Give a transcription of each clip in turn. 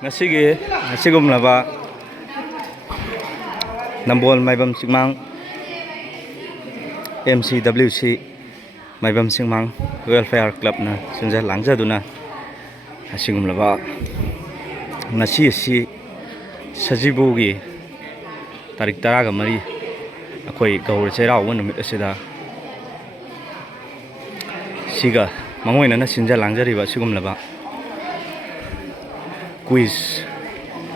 ngasiꯒꯨꯝꯂꯕ Nambol Maibam Singmang MCWC Maibam Singmang Welfare Club na sunja langjaduna asigumlaba ngasi si sajibugi tarik 13 akhoi gaur cheiraw numit asida siga mangoina na sinja langjari ba sigumlaba quiz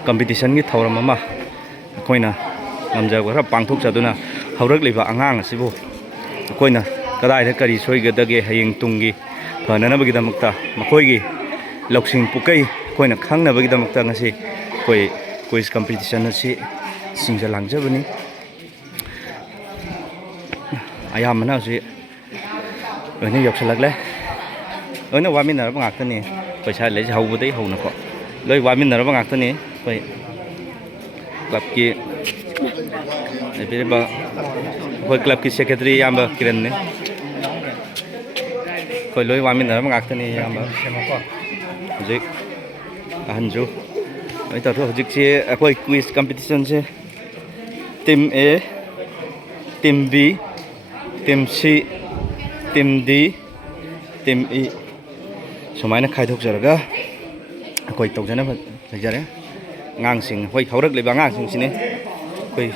competition gi thauram ama akoina namjago ra pangthok chaduna haurak liba angang asibu akoina kadai da kari soigadage hayeng tungi phananabagi damakta makoigi loksing pukai koina khangnabagi damakta ngasi koi quiz competition asi singja langjabani ayamana si ane yoksalagle ane waminara bangakani paisa le haubudai hauna ko loi waminara bangakani koi club ki ba koi club ki secretary yamba kiran ne koi loi waminara bangakani yamba hojik ahanju ai ta hojik se koi quiz competition se team A team B team C team D team E sumaina khaidok jaraga koi tawjana lajare ngangsing hoi haurak leba ngangsing sine koi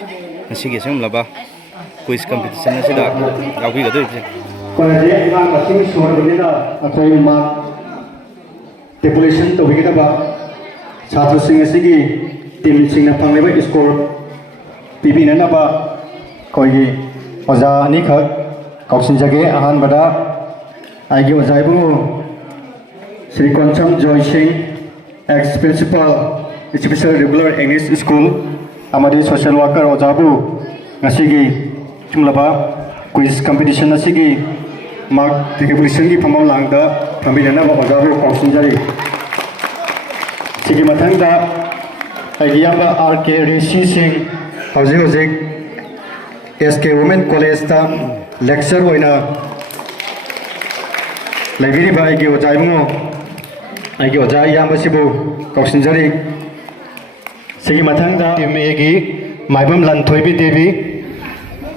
ngasigi sum laba quiz competition asida yawi ga doise koi je ngang asing sor bonina akhoi ma deputation to bigita ba chhatru sing asigi team sing na phangleba score pibi na ba koi gi oja ani khak kausin jage ahan bada aigi oja ibu Sri Koncham Joy Singh ex-principal special regular English school amadi social worker ojabu ngasigi chumlaba quiz competition asigi mark deputation gi phamau langda phamina ba ojabu kausin jari sigi mathangda aigi yamba RK Rishi Singh hojik SK Women College ta lecture oina laibiri ba aigi ojaimu aigi oja yamba sibu kausinjari sigi mathangda team A gi maibam lan thoibi devi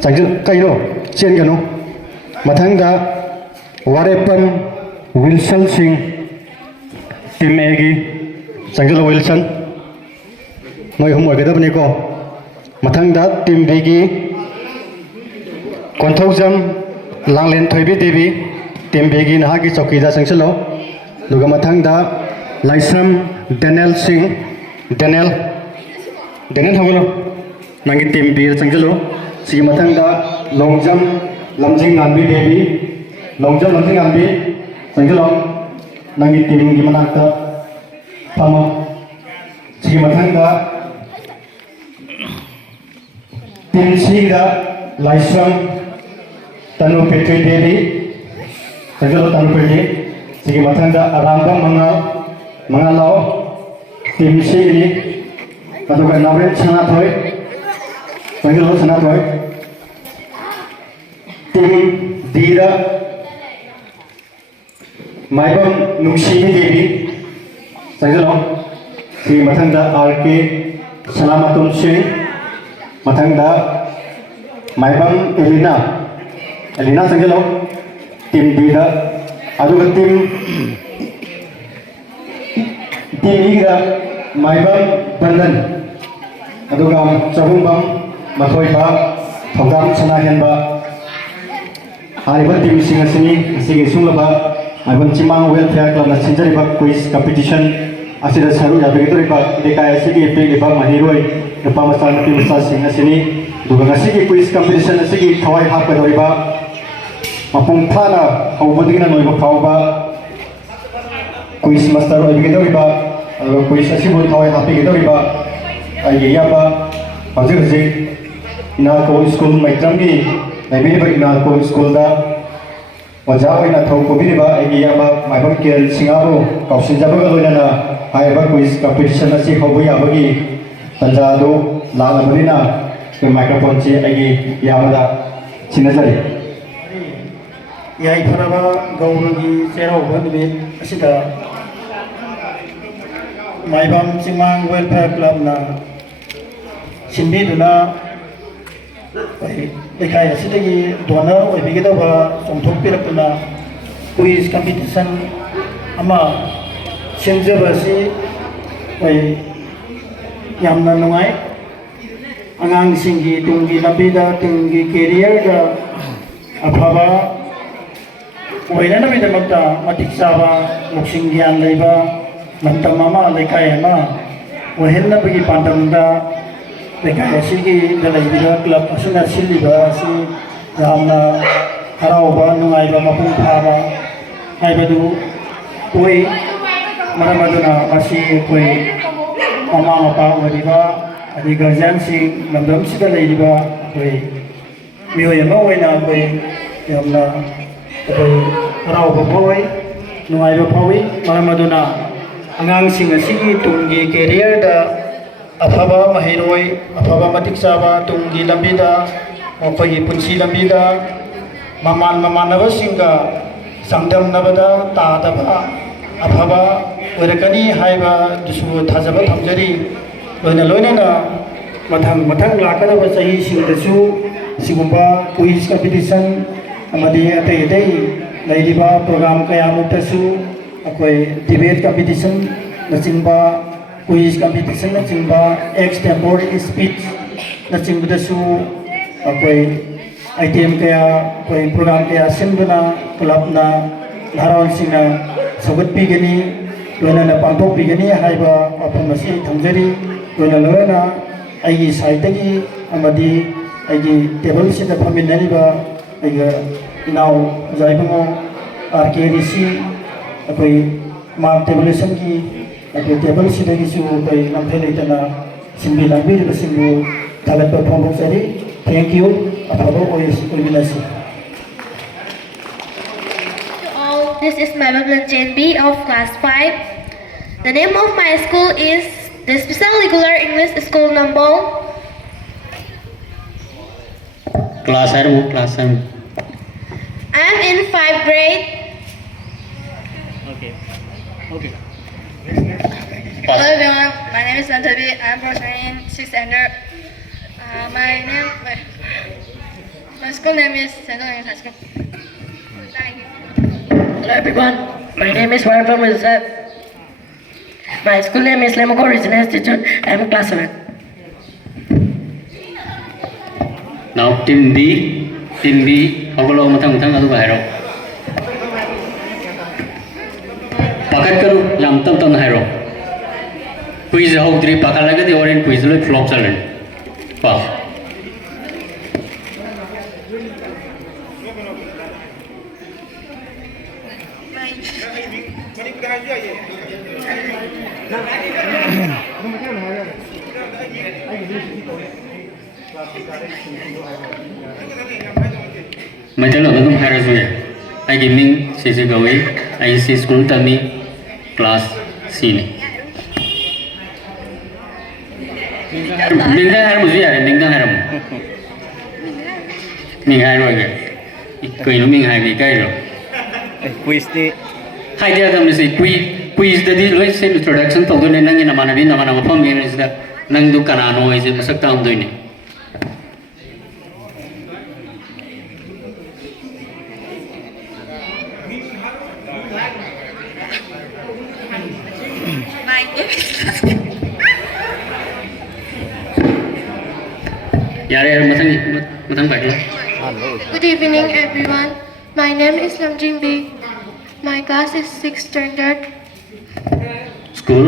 changjil kaino chen ganu mathangda warepan Wilson Singh team A gi changjil Wilson noi hum oigada bani ko mathangda team B gi Konthokjam Langlen Thoibi Devi team B gi naha gi chokida changsilo duga mathangda Laisam Daniel Singh Daniel hawlo nangi team B changsilo sigi mathangda Longjam Lamjing Ngambi Devi Longjam Lamjing Ngambi changsilo nangi team gi manakta phamo sigi mathangda team C da Laisam Tanu Petri Devi Tanggal Tanu Petri sigi mathangda Aramba Mangalao tim C ini aduga Navret Sanatoy Tanggal Sanatoy tim D da Maibam Nungshini Devi Tanggal sigi mathangda RK Salamatum Singh mathangda Maibam Elina Sanggelo tim D da aduga tim E da Maibam Bandan aduga Chabumbam Mathoiba Thogam Sanahenba hariba tim sing asini sigi sunglaba Maibam Chimang Welfare Club na sinjariba quiz competition asida saru yabegitoriba dekaya sigi peliba mahiroi nupa masal tim sa sing asini duga ngasigi quiz competition asigi thawai hapkadoriba mapung thana haubudigna noiba phauba quiz master oibigidoriba quiz asibu thawai hapigidoriba aigi yaba hojik inalko school maitramgi laibiriba inalko school da oja oina thawkobiriba aigi yaba maibam kiran singabu kausinjabaga loinana haiba quiz competition asi haubu yabagi tanjadu lalabadina microphone che agi yamada sinajari yai phanaba gauragi cherau bhanime asida Maibam Chingmang Welfare Club na sinbiduna lekai asidagi donor oibigidaba somthokpirakuna quiz competition ama senjabasi yamna nungai angangsinggi tunggi labida tunggi career da afaba oinanabidamata matik saba moksing gyan leiba Mantam mama lekai ama wahenna bagi pandamda lekai asigi dalai bida club asuna siliba si ramna harauba nungaiba mapung phaba haibadu koi maramaduna masi koi mama mapa wadiba adi guardian si lamdam sida leiba koi mihoy ma waina koi yamna koi harauba phoi nungaiba phawi maramaduna angangsing asigi tunggi career da afaba mahiroi afaba matik saba tunggi lambida mokoi punsi lambida mamanaba singa sangdam nabada ta daba afaba oirakani haiba dusu thajaba thamjari loina na mathang lakadaba sahi singdasu sigumba quiz competition amadi atei laidiba program kaya mutasu akoi debate competition nachingba quiz competition nachingba extempore speech nachingba su akoi item kaya koi program kaya simbana club na dharon sina sobat pigani loina na pangpok pigani haiba apamasi thamjari loina ai side gi amadi ai table sida phaminariba ai now jaibango RKDC akoi mark tabulation ki akoi table sidagi su koi namthele tana simbi lambi de simbu thalat performance ari thank you apabo ois oiminasi all. This is my Babylon Jane B of class 5. The name of my school is the Special Regular English School Number class 7 I am in 5th grade. Okay. Hello everyone, my name is Santabi. I am in 6th standard. My school name is Central English High School. Hello everyone, my name is Warren from Wilson. My school name is Lemoko Regional Institute. I am class 7. Now team B ogolo mathang adu hairo pakat karu yam tam hairo quiz hogdri pakalaga di oren quiz lo flop chalen pa Mai telo dum hairo zuya ai gaming sisi gawi ai si school tami class C ni ningda hairo zuya ningda hairo ming hairo ge koi no ming hai ni kai ro quiz ni hai dia dam ni si quiz da di loi se introduction to do ne nang ina mana phom ni ni da nang du kana no ai se masak ta um do ni My name is yare mathang bai Good evening everyone. My name is Lamjing B. My class is 6th standard. school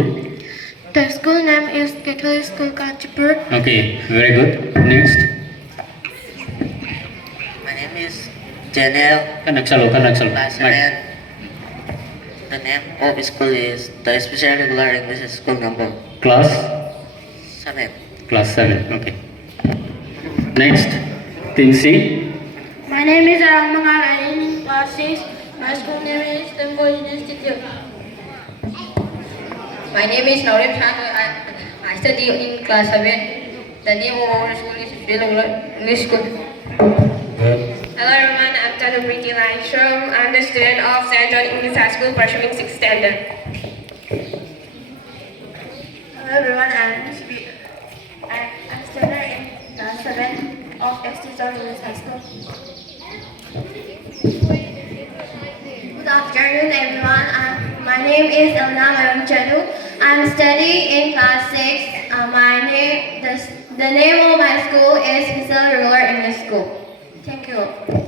The school name is Catholic School Kanchipur. okay very good next My name is Janelle. kanak salo Class Mike. 7. The name of school is the Special Regular English School Number class 7. class 7 okay next team C My name is Aramagal. I am in class 6. My school name is Temple Institute. My name is Naurim Chan. I study in class 7. The name of our school is Regular English School. Hello everyone, I'm Tanu Preeti Lanshram. I'm the student of St. John English High School, pursuing 6th standard. everyone. I'm student in class 7 of ST John Lewis High School. Good afternoon, everyone. My name is Elna Maram Chadu. I'm studying in class 6. The name of my school is Visual Ruler English School. Thank you.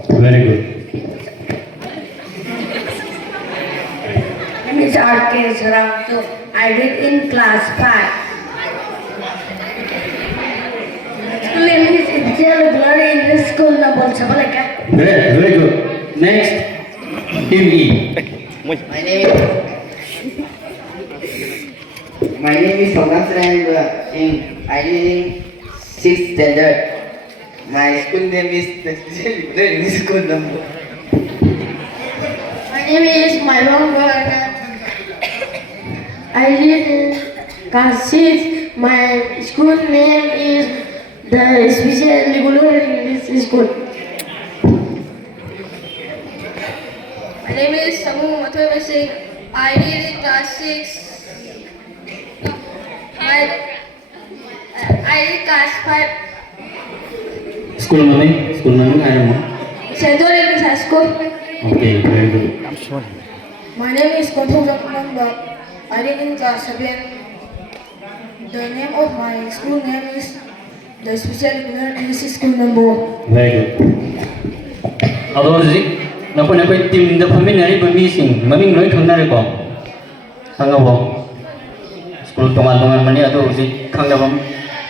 Very good. My name is R.K. Saramto. I read in class 5. My school name is Visual Ruler English School. Number 7. Very good. Next, Team E. My name is Songam Saran. I read in 6th standard. My school name is the English School number. My name is Myron Varna. I live in class 6. My school name is the Special Regular English School. My name is Samu Mathura Singh. I live in class 6. I live class 5. School name, I don't know. Central English High School. Okay, very good. My name is Konthong Jakmanba. I live in class 7. The name of my school name is the Special Regular English School number 1. Very good. Adozi, napo team the family meeting, maming loi thunare ko. Hangabo. School toman mani adozi khangabam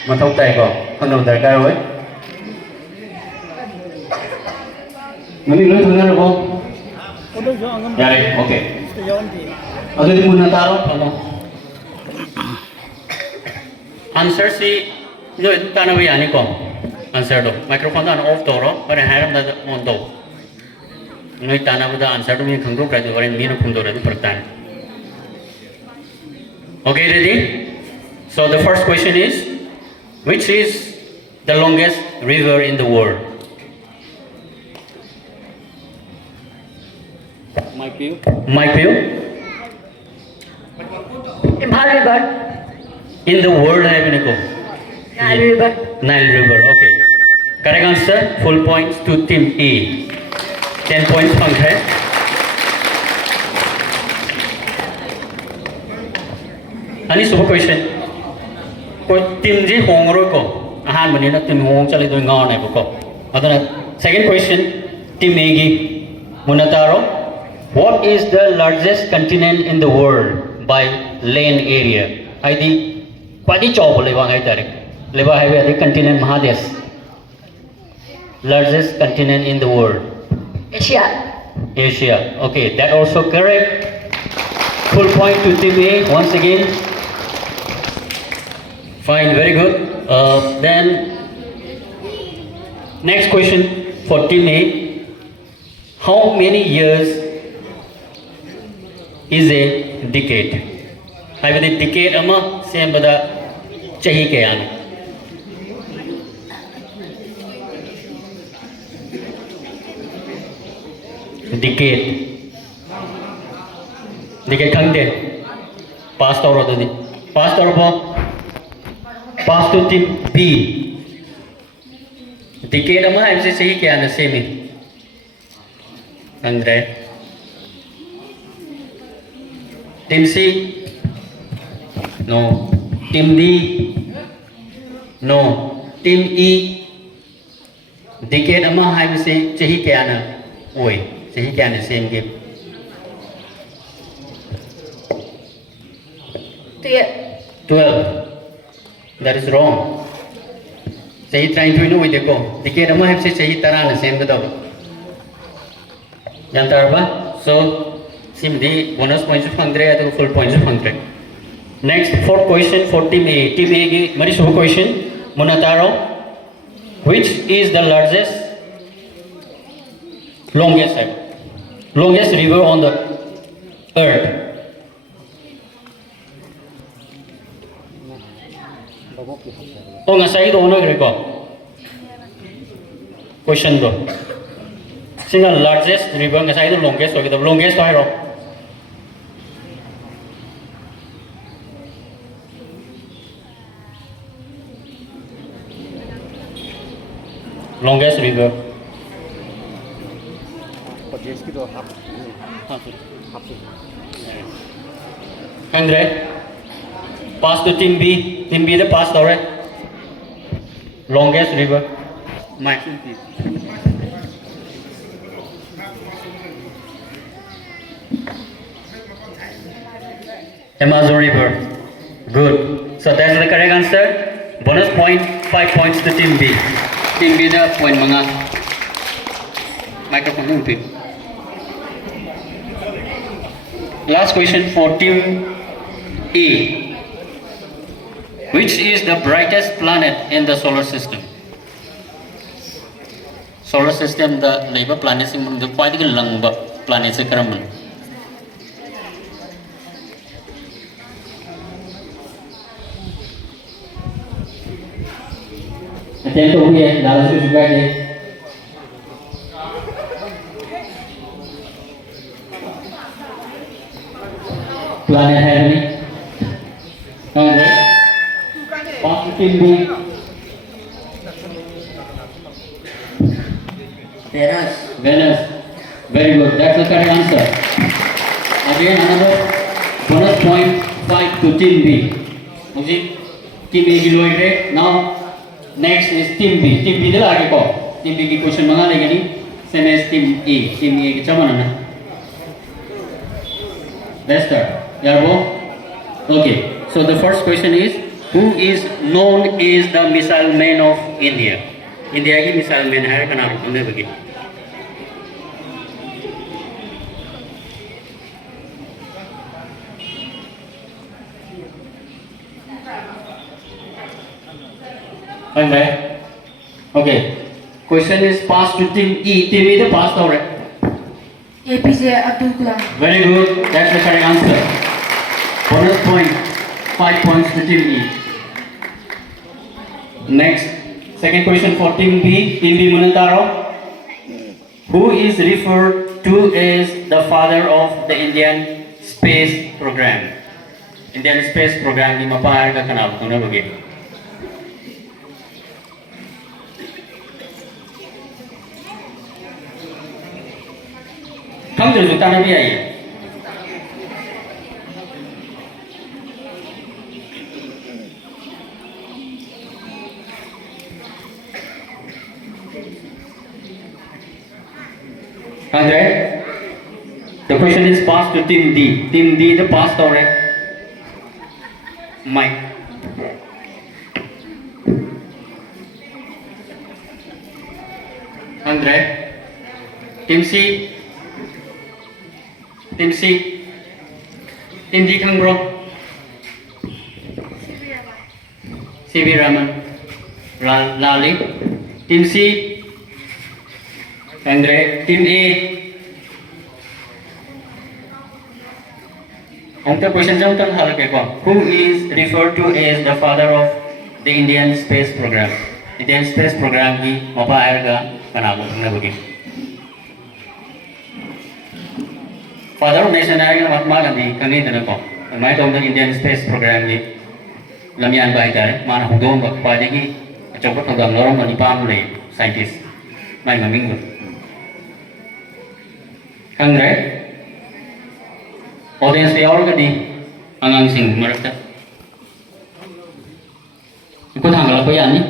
mathau tai ko. Khangab darkar hoy. Maming loi thunare ko. Yare, okay. Adozi muna taro pamo. Answer si no tanawi yani ko. Answer do. Microphone on off toro, but I have that on do. No tanawi the answer to me khangro kra do and me no khundo ra do partan. Okay, ready? So the first question is, which is the longest river in the world? Mike view? Impal River. In the world, have you go? Nile River. Nile River, okay. Correct answer, full points to team E. 10 points पंख है. Ani super question. Ko team ji hongro ko. Ahan mani na team hong chali do ngaw nai ko. Adana second question, team A gi Munataro. What is the largest continent in the world by land area? ID Padi Chow Leva Leva have the continent Mahadesh. Largest continent in the world. Asia. Okay, that also correct. Full point to team A once again. Fine, very good. Then next question for team A. How many years is a decade? I will decade ama same bada chahi ke aan. Decade khang de pass toro dani pass toro bo pass to team B. Decade ama I will chahi ke aan same andre. Team C, no. Team D, no. Team E, decade ama hai will say chahi kya na? Oi, chahi kya na same game. 12. That is wrong. Chahi trying to know with the go. Decade ama hai say chahi tara na same bado. Jantar ba? So simply bonus points of 100 and full points of 100. Next, fourth question for team A. Team A ki mari super question. Munataro, which is the longest river on the earth? Oh, ngasai do no greko. Question do. Single largest river ngasai do longest okay, the longest I Longest river. Andre, pass to team B. Team B the pass alright. Longest river. Mike. Amazon River. Good. So that's the correct answer. Bonus point, 5 points to team B. Team B the point mga. Microphone mo please. Last question for team A. Which is the brightest planet in the solar system? Solar system the labor planet sing the quite the lang ba planet se karam. Atento हुई है लाल से जुड़ा है planet है नहीं और positive भी Venus very good that's the correct answer again another bonus point 5 to team B मुझे team A की लोई है now next is team B. Team B dala आगे को. Team B की question मंगा लेंगे नी. Same as team A. Team A की चमन है ना. Let's start. यार वो. Okay. So the first question is who is known as the missile man of India? India की missile man है का नाम तुमने बगी. Right? Okay. Question is passed to team E. Team E the passed alright. APJ Abdul Kalam. Very good. That's the correct answer. Bonus point. 5 points to team E. Next. Second question for team B. Team B Munantaro. Who is referred to as the father of the Indian space program? Indian space program की मपार का कनाल तुमने बगे. हम जो जुटा भी आई है Andre, the question is passed to team D. Team D the passed already. Mike. Andre, team C. Team C. Team D khang bro. CB Raman. Lali. Team C. Andre. Team A. Anta question jam tang hal ke ko. Who is referred to as the father of the Indian space program? Indian space program ki mapa air ka panalo na bagi. Father of Nation ay Mahatma Gandhi kami dana ko. May tong Indian space program ni lamyan ba ita mana hudong ba pwede ki achok ko dam lorong ni pam le scientist may maming do. Kangre audience pe aur gadi angang sing marakta. Ikut hanggal ko yan ni.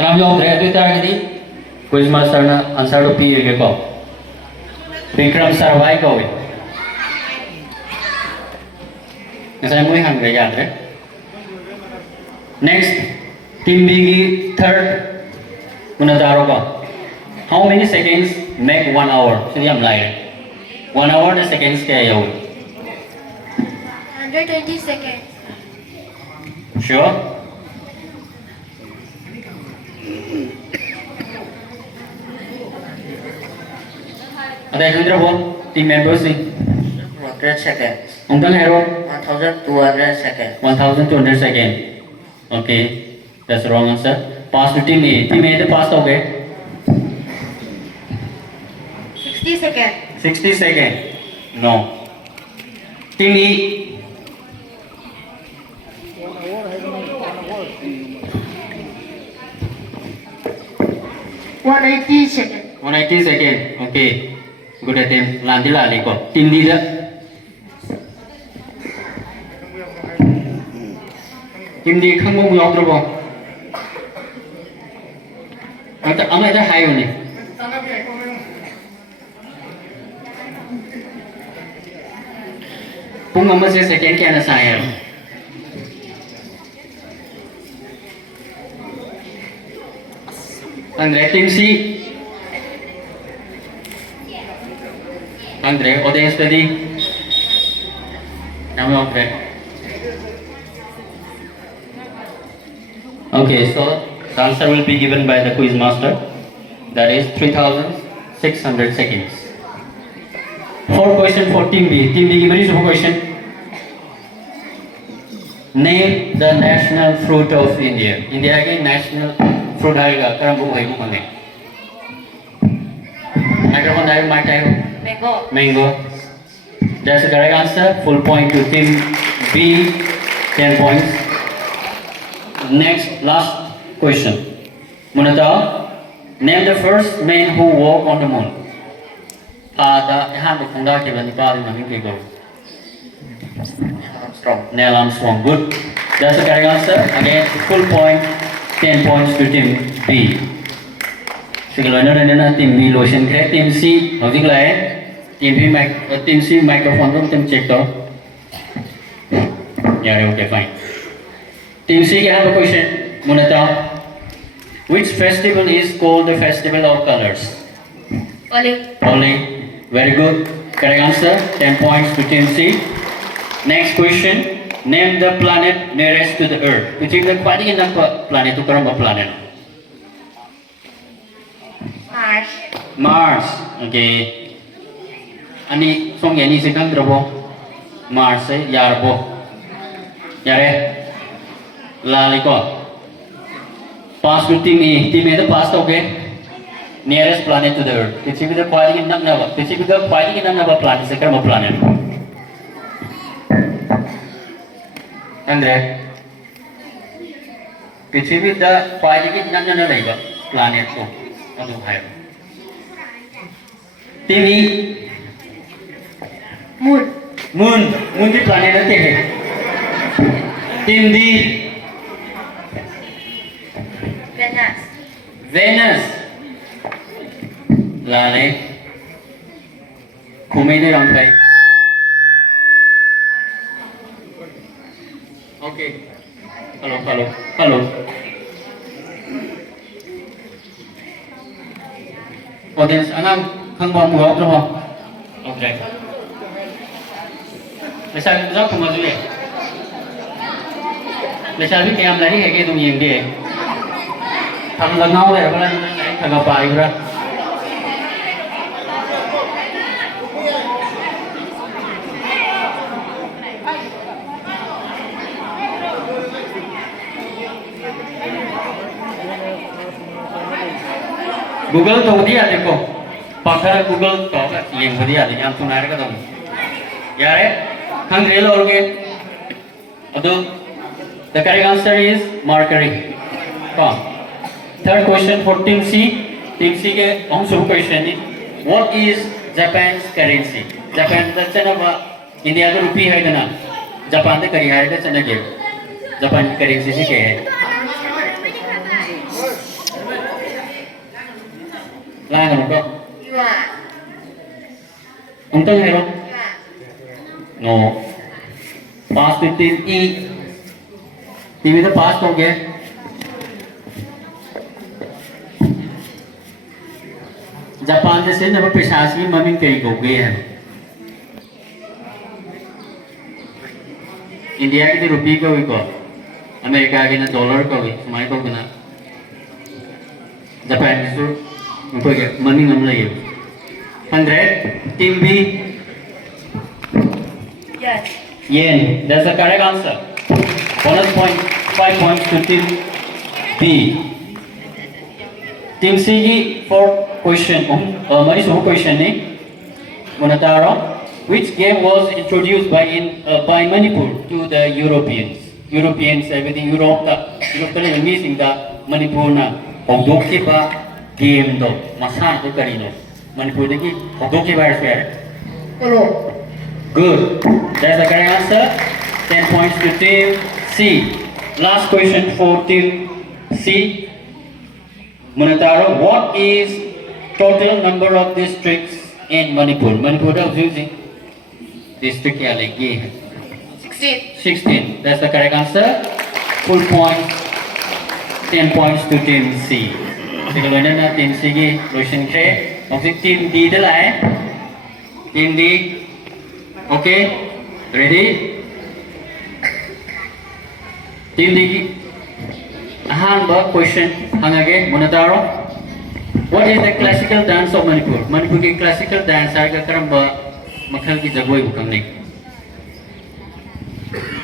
Ram yo tre tu tar gadi quiz master na answer to p ke ko Vikram Sarvai ko we nasa mo hang ga yad re next team B ki third unadaro ko how many seconds make 1 hour so yam lai 1 hour the seconds ke yo 120 seconds. sure ada yang kira bo team members ni 100 seconds. ungkang hero 1200 seconds. 1200 seconds okay that's the wrong answer pass to team A team A the pass ho gaye 60 seconds. 60 seconds no Team E. 180 seconds. 180 second. Okay. Good attempt. Lanti lali ko. Team D dah. Team D khang mo yaw tro bo. Ama ita high ni. Pung ama se second kya na saya. Andre Team C. Andre, audience ready? Now okay. Okay, so the answer will be given by the quiz master. That is 3,600 seconds. 4 question for Team B. Team B, very simple question. Name the national fruit of India. India के national fruit आएगा करम वो है वो कौन है? Microphone आएगा mic आएगा. Mango. Mango. That's the correct answer. Full point to Team B. 10 points. Next, last question. Munata, name the first man who walked on the moon. Neil Armstrong. Good. That's the correct answer. Again, full point. 10 points to Team B. Sekarang Team B lotion correct. Team C, housing lain. Team C microphone room. Team check though. Yeah, okay, fine. Team C, I have a question. Munata, which festival is called the Festival of Colors? Oli. Holi. Very good. Correct answer. 10 points to Team C. Next question. Name the planet nearest to the Earth. Which is the planet to karang planet? Mars. Mars. Okay. Ani song yani second robo. Mars se yarbo. Yare. Lali ko. Pass to Team E. Team E the pass okay. Nearest planet to the Earth. Pithvi the fighting in Nava. Pithvi the fighting in Nava planet. Second planet. Andre. Pithvi the fighting in Nava planet. So, adu hai. Team E. Moon. Moon. Moon the planet है. Team D. Venus. Venus. Lale. Kumene wrong side. Okay. Hello. Audience, anang khang bom ngok đúng không? Okay. Tại sao rất không có duyên? Tại sao biết em lấy cái tụi nhìn đi? Thằng lần ngâu này là thằng gặp bài ra. Google तो दिया देखो, पाखर Google तो link दिया देखिए हम सुना रहे का तुम, यार है, हम रेल और के, अदो, the correct answer is Mercury. कौन? Third question for Team C. Team C के हम सब question है, what is Japan's currency? Japan का चना बा, इंडिया का रुपया है ना, जापान का करियर का चना के, जापान की currency से क्या है? Lang ano ko? Yuan. Untung hai Yuan. No. Pass with Team E. Team E तो pass हो गया. जापान जैसे नव प्रशासनिक ममिंग कई हो गए हैं. इंडिया की तो रुपये का भी को, अमेरिका की ना डॉलर का भी, हमारे को ना. जापान की तो उनको क्या मनी हम लगे 100 Team B Yes. yen. That's the correct answer. Bonus point 5 points to Team B. Team C की 4 question हमारी सब question ने मुनातारो Which game was introduced by Manipur to the Europeans? Europeans, everything Europe the missing the Manipur na Hogdokiba game do Masan to Karino. Manipur the Hogdokiba is fair. Good. That's the correct answer. 10 points to team C. Last question for team C. Munataro, what is total number of districts in Manipur? Manipur is using district like 16. 16. That's the correct answer. Full points. 10 points to team C. Sige na na team C gi Roshan Kre. Object team D dalai. Team D. Okay. Ready? Team D. Hanba question hangage Munataro. What is the classical dance of Manipur? Manipur ki classical dance ay karamba makhal ki jagoi bukang ni.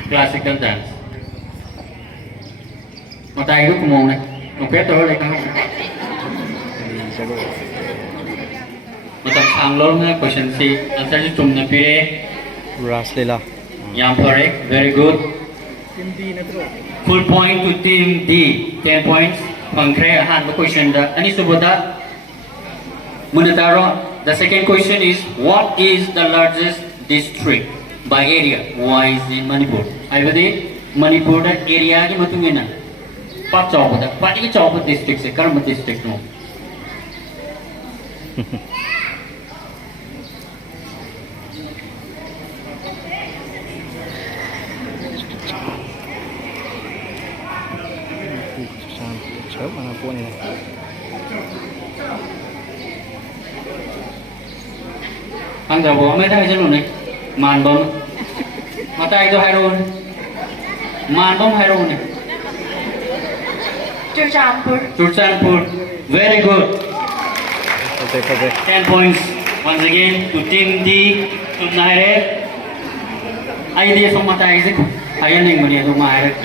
Classical dance. Matai ko kumong na. Okay to like ka. Matam sanglor na question C. Answer ji tum na pire. Ras Leela. Yam correct. Very good. Full point to team D. 10 points. Pangkre ahan question da. Ani suboda. Munataro. The second question is, what is the largest district by area? Why is in Manipur? I believe Manipur da area ki matungina. Pat chawba da. Pat ki chawba district se karma district no. Mana po niya. Ang jabo may tayo dyan nun Manbom. Matay ito hayroon. Manbom hayroon Churchanpur. Very good. Okay. 10 points. Once again to team D. Tum nahire. Ay dia song matay ito. Ayan yung muli ito mahirap.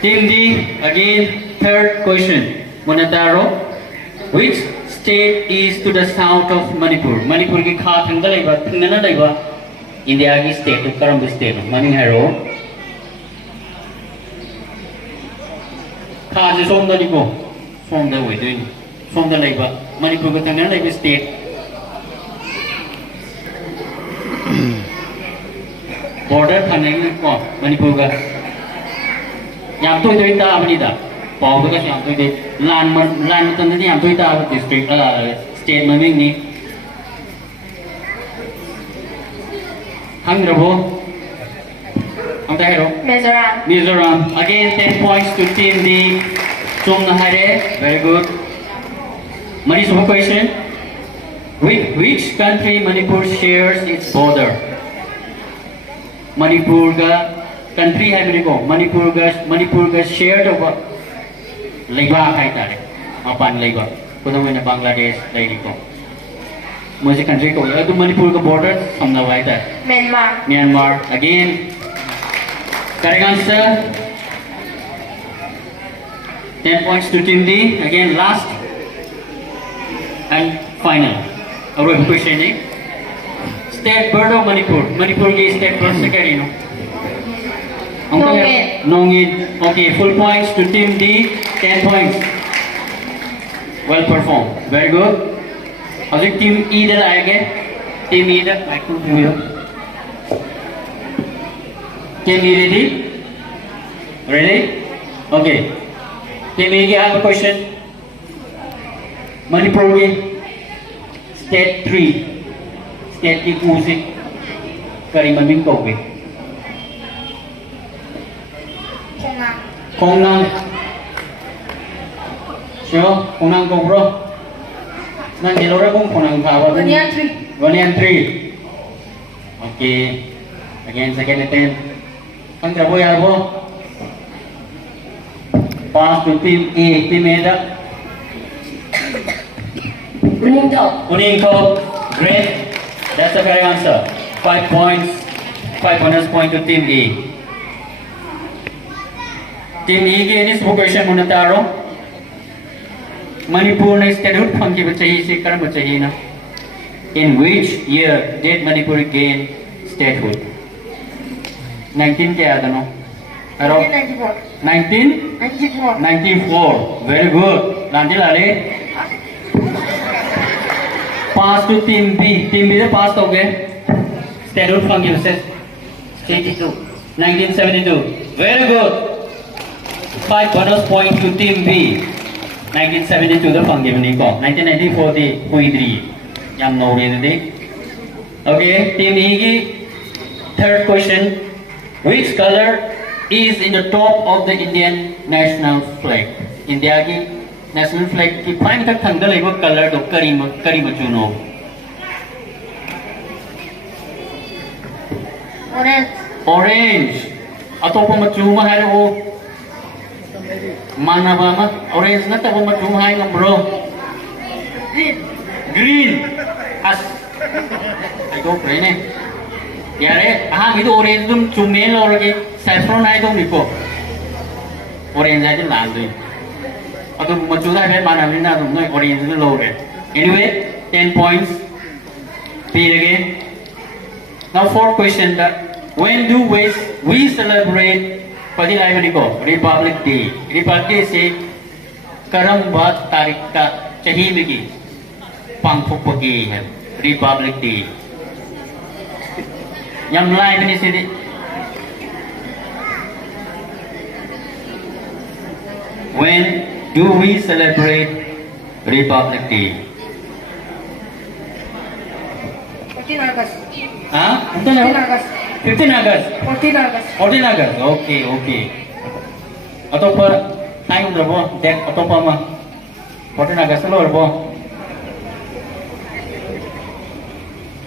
Team D, again, third question. Munataro, which state is to the south of Manipur? Manipur ki kha thangda laiba, thangna laiba. India ki state, karam state. Maning hero. Kha je somda libo, somda we doing, somda laiba. Manipur ki thangna laiba state. Border thaneng ko, Manipur ka. Yam tôi thấy ta bây giờ bỏ cái yam tôi thấy lan tân thế yam tôi ta district state mà mình ní hang rồi bố ông thấy rồi Mizoram again 10 points to team D chung na hai very good Mani super question with which country Manipur shares its border Manipur ka country hai mere ko Manipur ga shared over laiba kai tare apan laiba kodam na Bangladesh lai ko mujhe country ko adu Manipur ka border samna wai ta Myanmar again correct answer 10 points to team D again last and final our question is state bird of Manipur ki state bird se kya no Nongin. Okay, full points to team D. 10 points. Well performed. Very good. How's team E that I get? Team E that I could do it. Team E ready? Ready? Okay. Team E, I have a question. Manipur state 3. State ki music. Karimaming Kobe. Kongnam. Sure, Kongnam go bro. Nang yellow kung Kongnam ka ba? 1 and 3. Okay. Again, second attempt. Ang trabo yabo. Pass to team A. Team A da. Uningko. Great. That's the correct answer. 5 points. 5 bonus point to team A. Team E के इस question Munataro Manipur ने schedule funky बच्चे ही से कर्म बच्चे ही ना In which year did Manipur gain statehood? 19 kaya ano? 1994. 19? 94. 94. Very good. Nanti lali. Pass to team B. Team B से pass हो गए. Statehood फंगी उसे. 82. 1972. Very good. 5 bonus point to team B. 1972 the fang given ko. 1994 the Huidri. Yam no really. Okay, team E ki third question. Which color is in the top of the Indian national flag? India ki national flag ki prime tak thangdal ego color do kari machuno. Orange. Orange. Atopa machuma hai wo. Mana ba ma? Orange na tabo machuma hai ng bro. Green. Green. As. Ay ko pre ne. Yare, itu orange dum chumel or ke saffron hai dum niko. Orange hai dum landu. Atu machuna hai mana mina dum no orange dum low re. Anyway, 10 points. Read again. Now fourth question that when do we celebrate Republic Day? Republic Day से करम बात तारीख का चाहिए में की पंखों पकी है Republic Day. यम लाइव नहीं से When do we celebrate Republic Day? 14 August. हाँ? 14 August. 15 August. 14 August. 14 August. Okay. Atau per time berapa? Dek atau apa mah? 14 August lo berapa?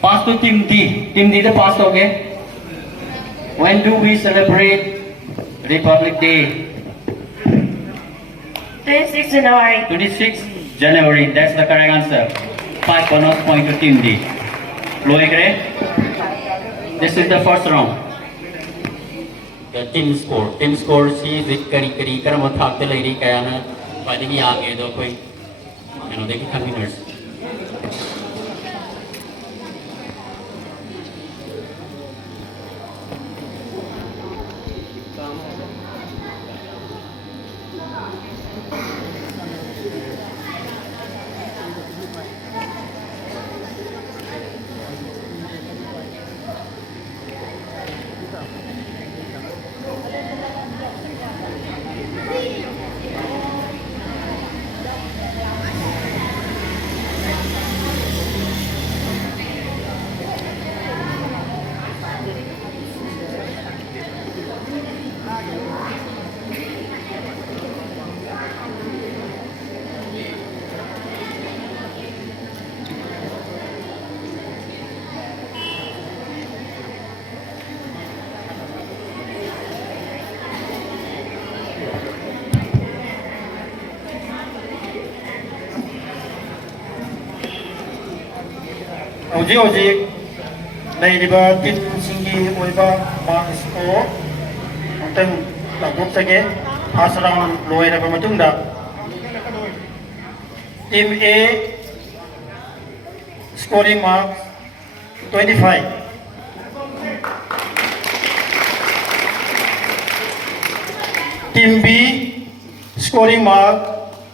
Pass to team D. Team D dah pass okay. When do we celebrate Republic Day? 26 January. 26 January. That's the correct answer. 5 bonus point to team D. Lo agree? This is the first round. The team score. Team score si kari karama thakte lagi kaya na pwede ni aage do koi deki kami winners. Hꯧji leiriba tin singi oiba marks ko amtang lagok sage first round loira ba matungda team A scoring marks 25, team B scoring mark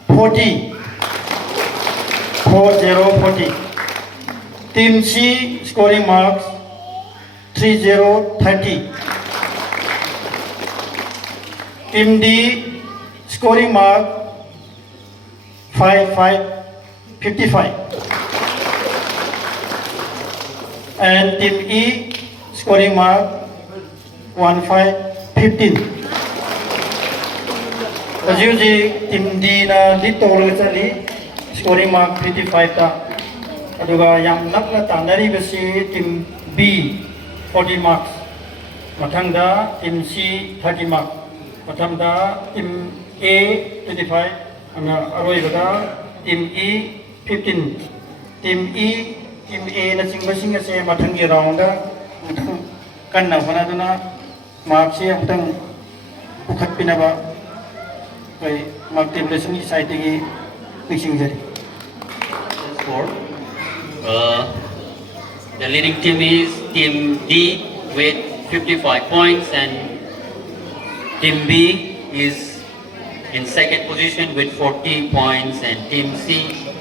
40, 40. Team C scoring marks 30. Team D scoring mark 55. And Team E scoring mark 15. As usual, Team D na dito scoring mark 55 ta. Aduga yang nakna tandari besi Team B 40 marks, matangda Team C 30 marks, matangda Team A 25, ana aroi bada Team E 15. Team A na singa se matangi rounda kan na bana duna marks ye amtang ukhat pinaba kai mark tabulation site gi fixing jari. The leading team is Team D with 55 points, and Team B is in second position with 40 points, and Team C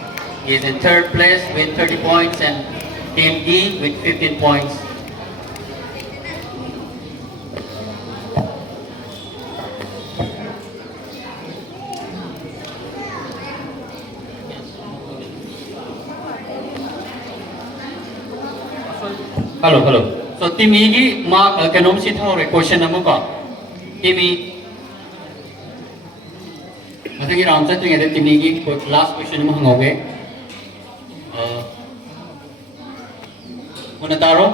is in third place with 30 points, and Team E with 15 points. Hello. So Team E gi mark kanom si thore question namu ko. Team E. Matagi round sa tuing ada Team E gi last question namu hangoge. Munataro.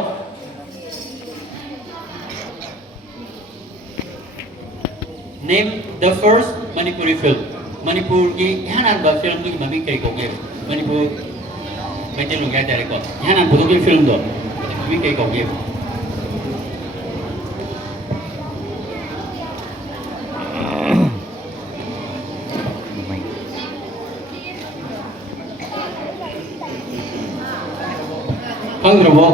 Name the first Manipuri film. Manipur ki yanan ba film ki mami kai ko ge. Manipur mai te lungai tare ko. Yanan budu ki film do. Mami kai ko ge. Hangrabo.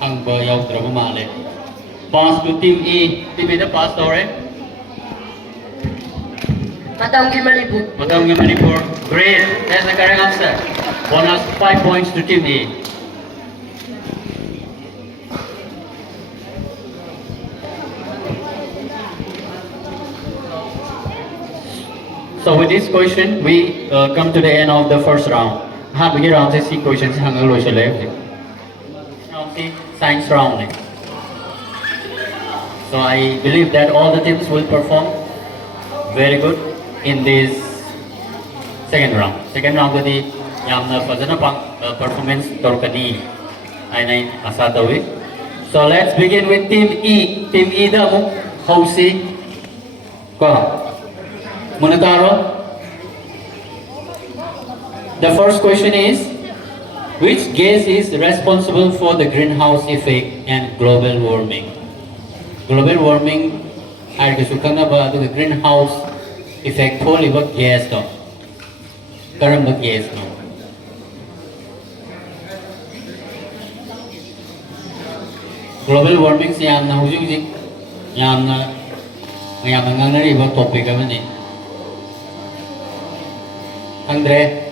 Hangba yaudrabo male. Pass to Team E. Team E the pass already. Madam Manipur. Madam Manipur. Great. That's the correct answer. Bonus 5 points to Team E. So with this question, we come to the end of the first round. Have we round 6 questions? Hang on, science round. So I believe that all the teams will perform very good in this second round. Second round jadi yamna fazana performance torkani ainai asa tawi. So let's begin with Team E. Team E da mu hausi ko Munataro. The first question is, which gas is responsible for the greenhouse effect and global warming? Global warming ay kasukana ba the greenhouse effect holi ba gas to? Karam ba gas no? Global warming siya na hujung yam na nganari ba topic ka man eh. Andre.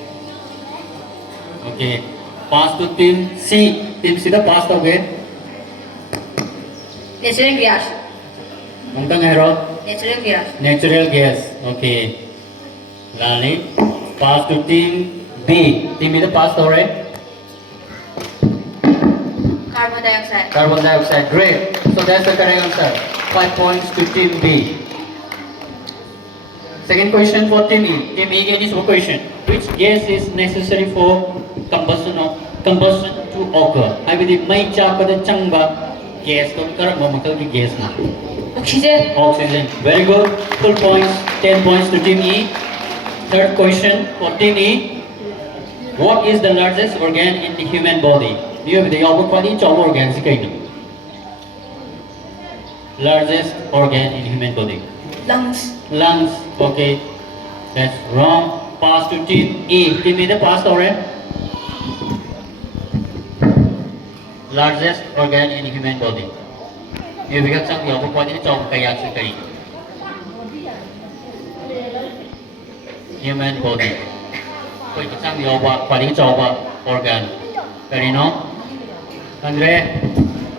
Okay. Pass to Team C. Team C da pass again. Natural gas. Untang hero. Natural gas. Natural gas. Okay. Lali. Pass to Team B. Team B da pass already. Carbon dioxide. Carbon dioxide. Great. So that's the correct answer. 5 points to Team B. Second question for Team E. Team E again is one question. Which gas is necessary for combustion to occur? I believe may chapa changba gas to karma makal ki gas na. Oxygen. Oxygen. Very good. Full points. 10 points to Team E. Third question for Team E. What is the largest organ in the human body? You have the organ. Largest organ in human body. Lungs. Lungs. Okay. That's wrong. Pass to Team E. Team E the pass already. Largest organ in human body. You become some the opportunity to kaya chikai. Human body. Koi some the opportunity to organ. Very no. Andre.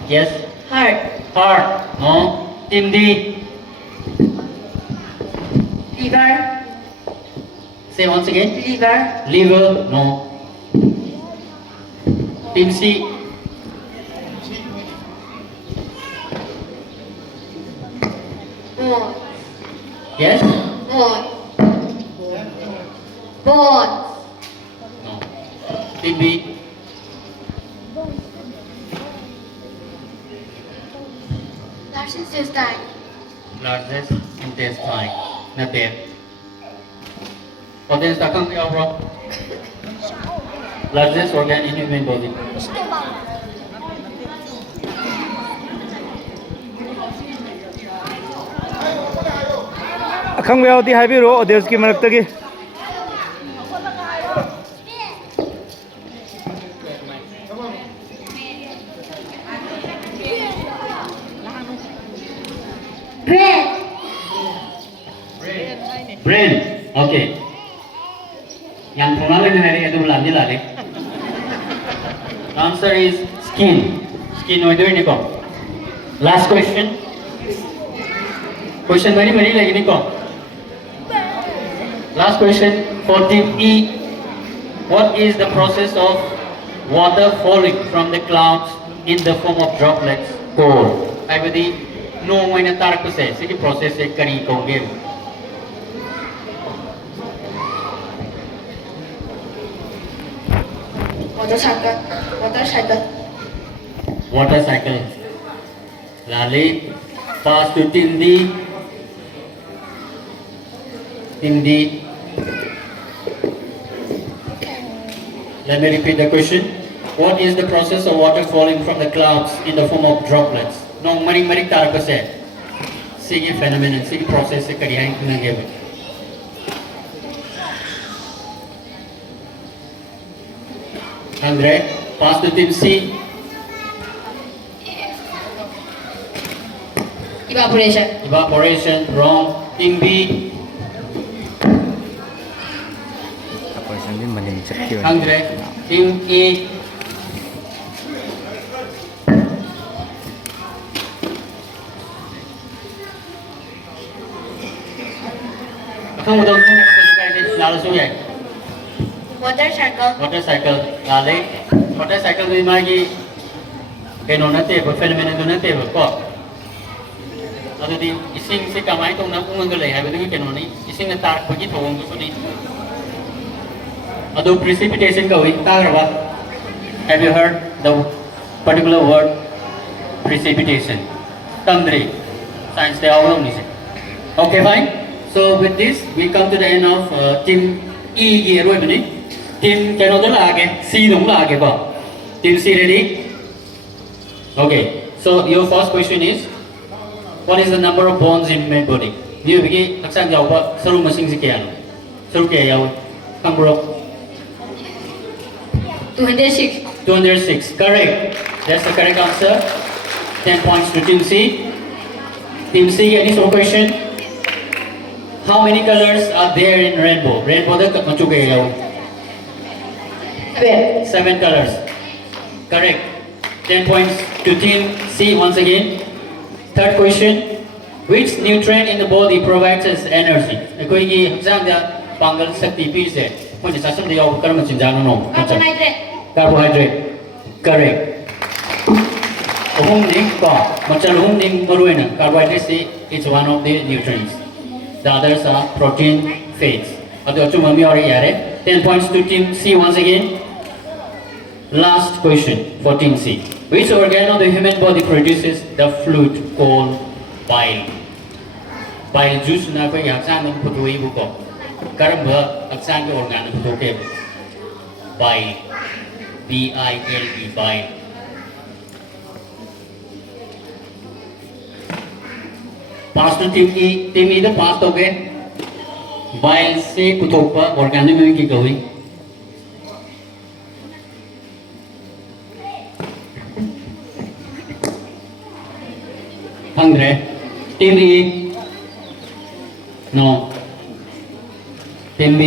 Yes. Heart. Heart. No. Team D. Liver. Say once again. Liver. Liver. No. Team C. Bone. Yes. Bone. Bones. No. Team B. Large intestine. Largest intestine. Nothing. What is the country overall? Largest organ in human body. Akang Weo di Haibiro, Odeus ki Managtagi. Bread. Brain. Okay. Yang pernah lagi hari itu bulan je lah deh. Answer is skin. Skin itu ini kok. Last question. Question many lagi ni kok. Last question for team E. What is the process of water falling from the clouds in the form of droplets? Or, I believe, no one tar process. This process is kari konge. Motorcycle. Motorcycle. Water cycle. Lali, pass to team D. Team D. Let me repeat the question. What is the process of water falling from the clouds in the form of droplets? No, mari tar kasi. Sige phenomenon, sige process se kariyan kunage. Andre, pass to team C. Evaporation. Evaporation, wrong. Team B. Apa sih manin cekir? Andre, team E. Kamu tahu semua lalu suya. Water cycle. Motorcycle, lalu motorcycle tu lagi keno nanti, phenomenon tu nanti kok. Lalu di ising si kamai tu nak umang gelai, habis tu keno ni ising natar pergi thong tu ni. Ado precipitation kau tar apa? Have you heard the particular word precipitation? Tandri, science day awal ni se. Okay, fine. So with this, we come to the end of team E ye roi bani. Team keno tu lah age, C dong lah age ba. Team C ready? Okay. So your first question is, what is the number of bones in man body? Dia bagi aksan jawab apa? Seru masing sekian. Seru kaya jawab. Kang bro. 206. 206. Correct. That's the correct answer. 10 points to Team C. Team C, any sort of question? How many colors are there in rainbow? Rainbow dah macam kaya 7. 7 colors. Correct. 10 points to Team C once again. Third question. Which nutrient in the body provides us energy? Koi ki hafzang da pangal sakti pi se. Koi sasam dia au karam chinjang no. Carbohydrate. Carbohydrate. Correct. Hum ni pa. Macam hum ni maruena. Carbohydrate is one of the nutrients. The others are protein, fats. Ado cuma mi ori yare. 10 points to Team C once again. Last question for Team C. Which organ of the human body produces the fluid called bile? Bile juice na koi aksan ng putui buko. Karamba aksan ke organ ng putuke. Bile. B-I-L-E. Bile. Pass to Team E. Team E dah pass to ke? Bile se putuk pa organ में की गई. Andre, Team E. No. Team B.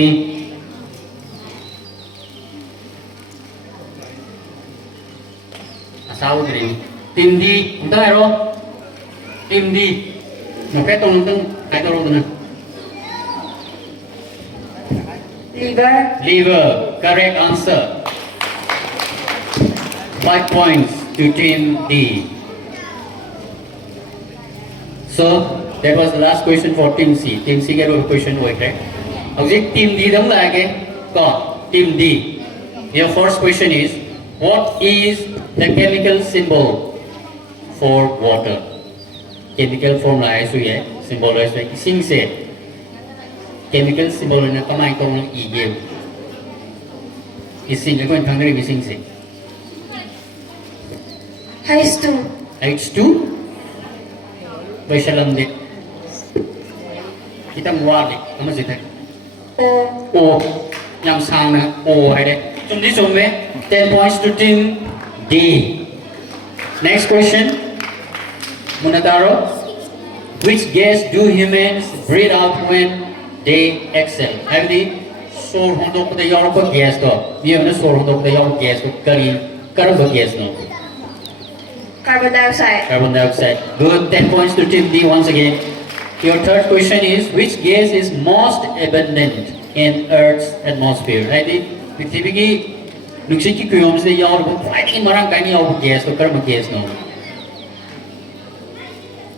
Asal green. Team D. Entah hero. Team D. Macam tu nonton, kayak tu nonton. Liver. Liver. Correct answer. 5 points to Team D. So that was the last question for Team C. Team C get a question right, correct? Okay, Team D dong lagi. Go. Team D. Your first question is, what is the chemical symbol for water? Chemical formula is ये symbol is like sing से chemical symbol ना कमाई करो ना ये इसी को इन थंगरे भी sing से H2. H2 Basalam dek kita muat dek kamu sih dek O. O yang sang na O hai dek chúng đi xuống về 10 points to Team D. Next question Munataro Which gas do humans breathe out when they exhale? Heavy soul hondo the Yoruba gas go. We have the soul hondo the Yoruba gas go. Carbon gas no. Carbon dioxide. Carbon dioxide. Good. 10 points to Team D once again. Your third question is which gas is most abundant in Earth's atmosphere? Heavy. Pithibigi Nuxiki Kuyom the Yoruba fighting Marangani of gas or carbon gas no.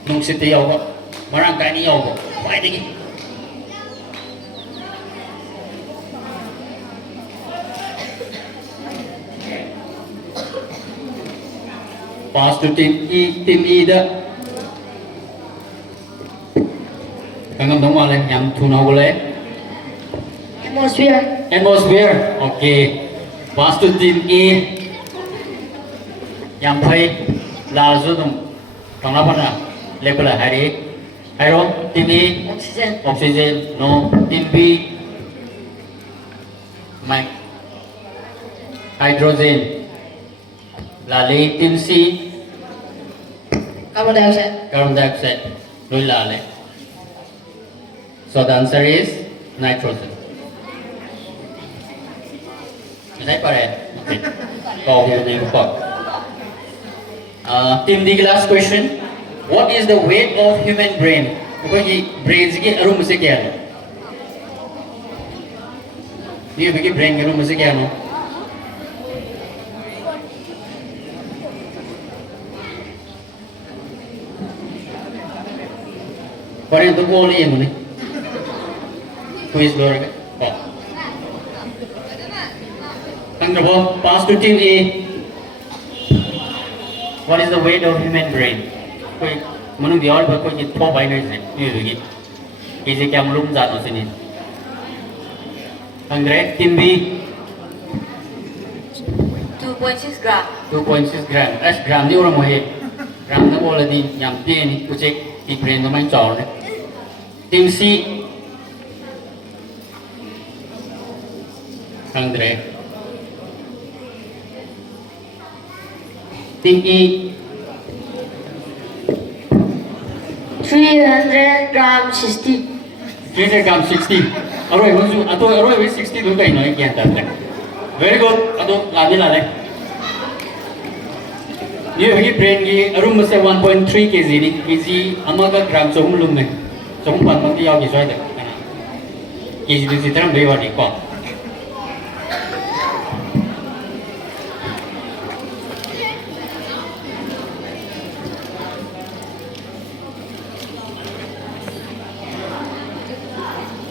Nuxiti Yoruba Marangani Yoruba fighting. Pass to Team E đó. Các ngâm đúng rồi, nhằm thu nào lên. Atmosphere. Atmosphere, okay. Pass to Team E. Nhằm thấy là số đồng trong đó nào. Level là hai đi. Hai rồi, Team E. Oxygen. Oxygen, no. Team B. Mic. Hydrogen. Là lấy Team C. Carbon dioxide. Carbon dioxide. Rồi là lấy. So the answer is nitrogen. Is that correct? Okay. Call your name for. Team D, last question. What is the weight of human brain? Because the brain is a room से क्या है? ये भी brain के room से क्या है? पर ये तो बोल ही है मुझे. Quiz lor ka. Oh. Honorable, pass to Team A. What is the weight of human brain? Koi manu di aur koi ni thop bai nai se. Ye lagi. Kisi kya malum jano se ni. Honorable, Team B. 2.6 gram. 2.6 gram. S gram ni orang mohe. Gram na bola di yang P ni kucek di brain tu main jauh ni. Team C. Andre. Team E. 300 gram 60. 300 gram 60. Aroy hunju ato aroy we 60 du kai noi kya ta. Very good. Ato ladi lade. Ye bagi brain ki arum se 1.3 kg ni kg amaga gram chom lum ne. Chom pan ma ti yaw ki soi de. Kg du si taram be wa ni ko.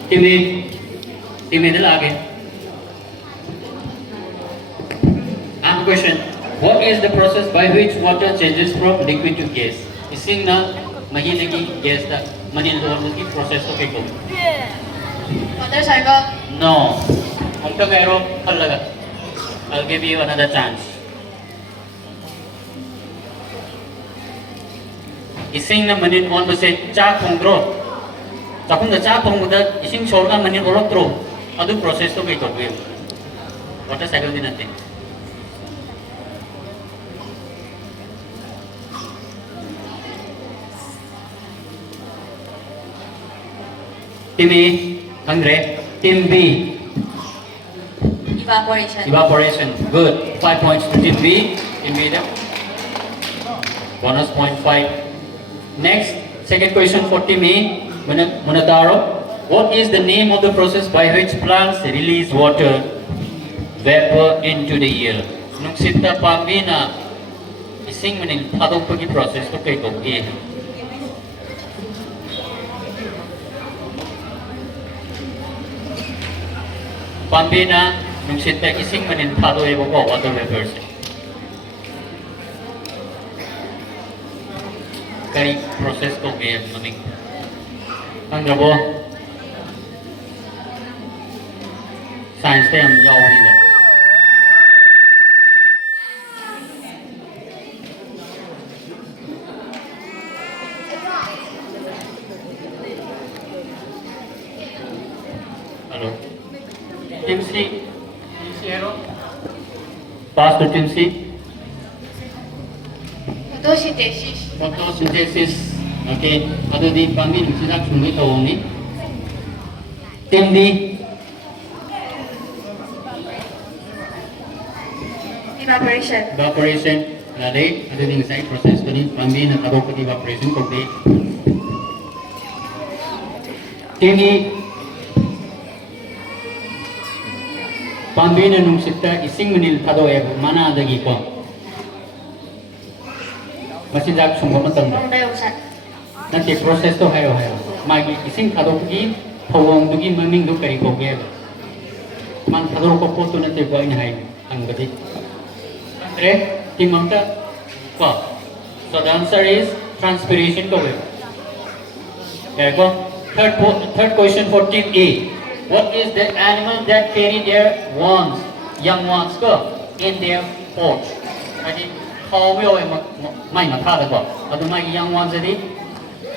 Team A दिला आगे. I have a question. What is the process by which water changes from liquid to gas? Ising na mahina ki gas ta manin do ki process to kiko. Water cycle. No. हमका मेरो फल लगा. I'll give you another chance. Ising na manin on base cha kongro. Takung dah cakap muda ising sorga manin orang tro, adu proses tu kita buat. Water cycle ni nanti. Team A, Andre. Team B, Evaporation. evaporation. Good. 5 points to Team B. Team B dah. Bonus point 5. Next, second question for Team A. Munadaro, what is the name of the process by which plants release water vapor into the air? Nung sita pambi na ising manin padong pagi process to kay kogi. Pambi na nung sita ising manin pado ebo ko water vapors. Kay process to kay maning. Ang gabo science tem yaw ni da. Hello. Team C. Team C hero. Pass to Team C. Photosynthesis. Photosynthesis. Okay, adudi pambi nungsidak sumbi tawong ni. Team D, Evaporation. evaporation. Lalay, adudi ngisay process ko ni pambi na tawag ko evaporation ko di. Team E, pambi na nungsita ising manil tado ebo mana adagi ko. Masidak sumbo matanda. Convulsion. Nanti proses to hayo hayo. Magi ising tado ki tawong dugi maming du kari ko ge. Man tado ko po to nanti ko ini hayo ang gadi. Andre, timamta ko. So the answer is transpiration ko. There go. Third question for team A. What is the animal that carry their ones, young ones ko in their pouch? Adi how we mai ma tha da ko. Adu mai young ones adi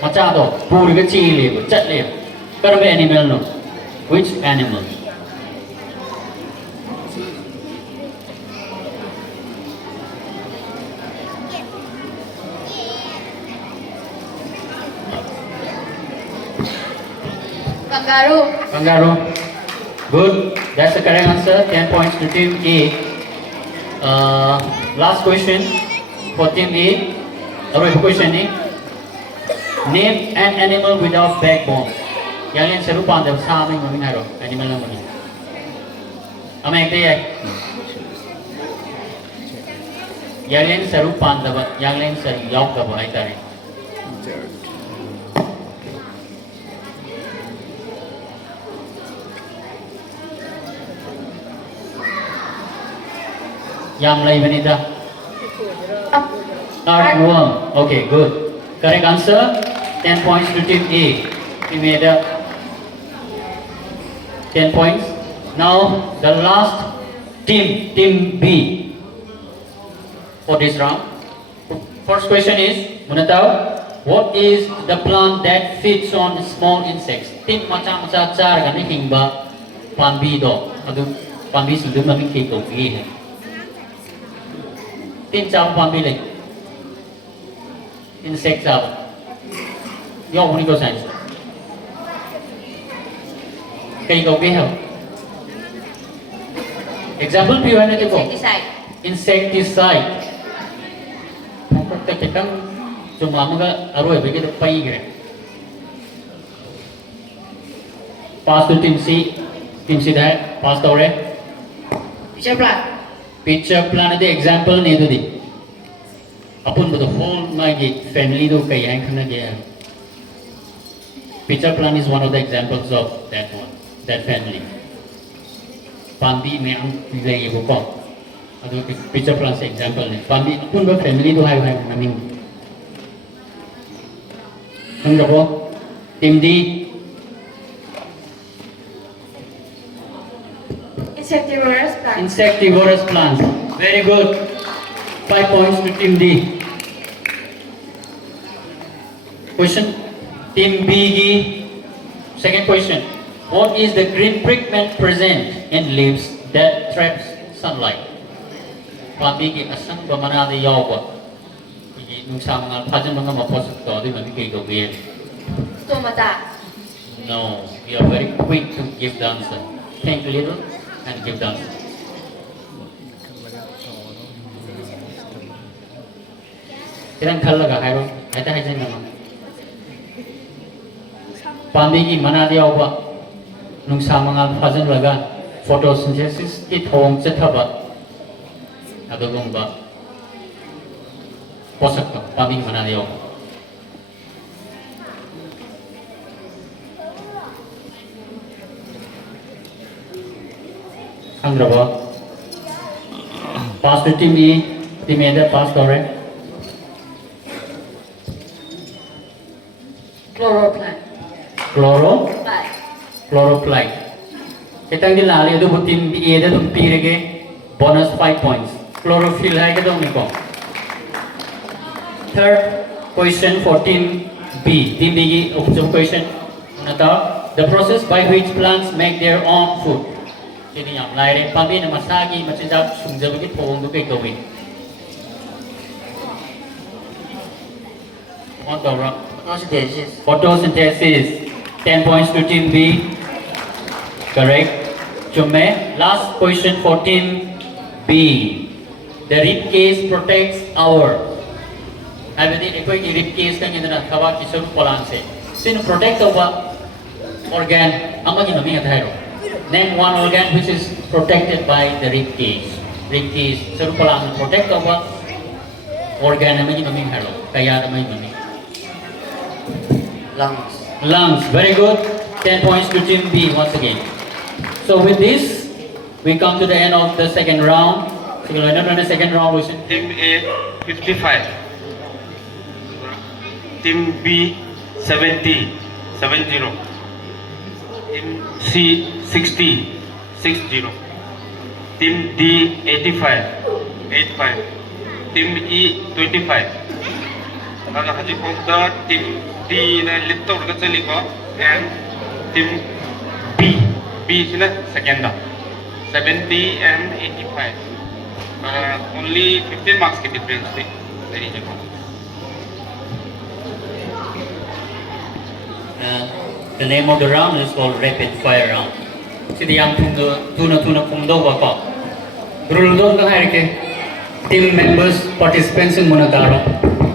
macha do puri ga chi le chat le. Karam animal no. Which animal? Kangaroo. Kangaroo. Good. That's the correct answer. 10 points to team A. Last question for team A. Question A. Name an animal without backbone. Yang lain seru pandai sama yang mungkin haro animal yang mana? Ama yang dia. Yang lain seru pandai, yang lain seru yauk apa itu tadi. Yang lain wanita. Earthworm. Okay, good. Correct answer. 10 points to team A. Team A ada 10 points. Now the last team, team B for this round. First question is, muna tahu, what is the plant that feeds on small insects? Tim macam-macam cara kan ni hingga pambi do. Adu pambi sudah mami kiko gih. Tim cara pambi leh. Insect apa? Yo, ini kau sains. Kau kau gih. Example piu mana tu? Insecticide. Insecticide. Kita kan cuma muka arwah begitu pai kira. Pass to team C dah pass tahu re. Picture plant. Picture plan ada example ni tu di. Apun betul whole my family tu kaya yang kena dia. Picture plan is one of the examples of that one, that family. Pambi memang tidak ibu kau. Aduh picture plan se example ni. Pambi apun betul family tu hai naming. Tengok apa? Tim D. Insectivorous plants. Insectivorous plants. Very good. 5 points to team D. Question. Team B. Second question. What is the green pigment present in leaves that traps sunlight? Pambi ki asam bamana de yaw ba. Nung sa mga pajan mga maposok to, di mami kayo gawin. Stomata. No, we are very quick to give the answer. Think little and give the answer. Kirang khal laga hai ro, aita hai jeng nama. Pandi ki mana dia ba, nung sa mga pajan laga photosynthesis ki thong chetaba. Adogong ba. Posok to, pandi mana dia. Angraba. Pass to team E. Team A dah pass correct. Chloroplant. Chlorophyll. Kita ni lali itu team A dah tu pilih ke bonus 5 points. Chlorophyll hai ke dong ni ko. Third question for team B. Team B ki objective question. Nata the process by which plants make their own food. Ini yang lain. Pambi nama sagi macam jap sungguh begitu pohon tu kayak kawin. On the rock. Photosynthesis. Photosynthesis. 10 points to team B. Correct. Chumme. Last question for team B. The rib cage protects our. Habiti ekoi ki rib cage kan yadana thaba kisaru polang se. Sin protect over organ. Amagi nami athairo. Name one organ which is protected by the rib cage. Rib cage. Saru polang protect over organ amagi nami halo. Kaya amagi nami. Lungs. Lungs, very good. 10 points to team B once again. So with this, we come to the end of the second round. So we'll end the second round with Team A 55, Team B 70, 70, Team C 60, 60, Team D 85, 85, Team E 25. Karena haji pokda Team D na little kecil and Team B sila second 70 and 85. Only 15 marks ke difference thi dari Japan. The name of the round is called rapid fire round. Sidi yang tuna kumdo bapa. Rule ka hai ke team members participants in monataro.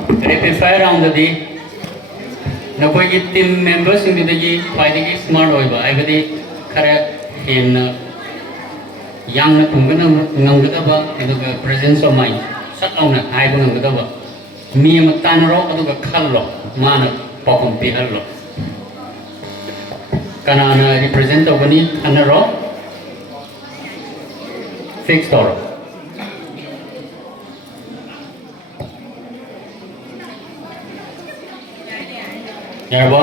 Rapid fire round di nakoi ki team members in di fighting smart hoiba. I bedi kare in yang na kumgana nganggadaba aduga presence of mind sat auna haiba nganggadaba mi ma tanro aduga khallo mana pakum pihallo kanana represent ogani anaro fixed or yarba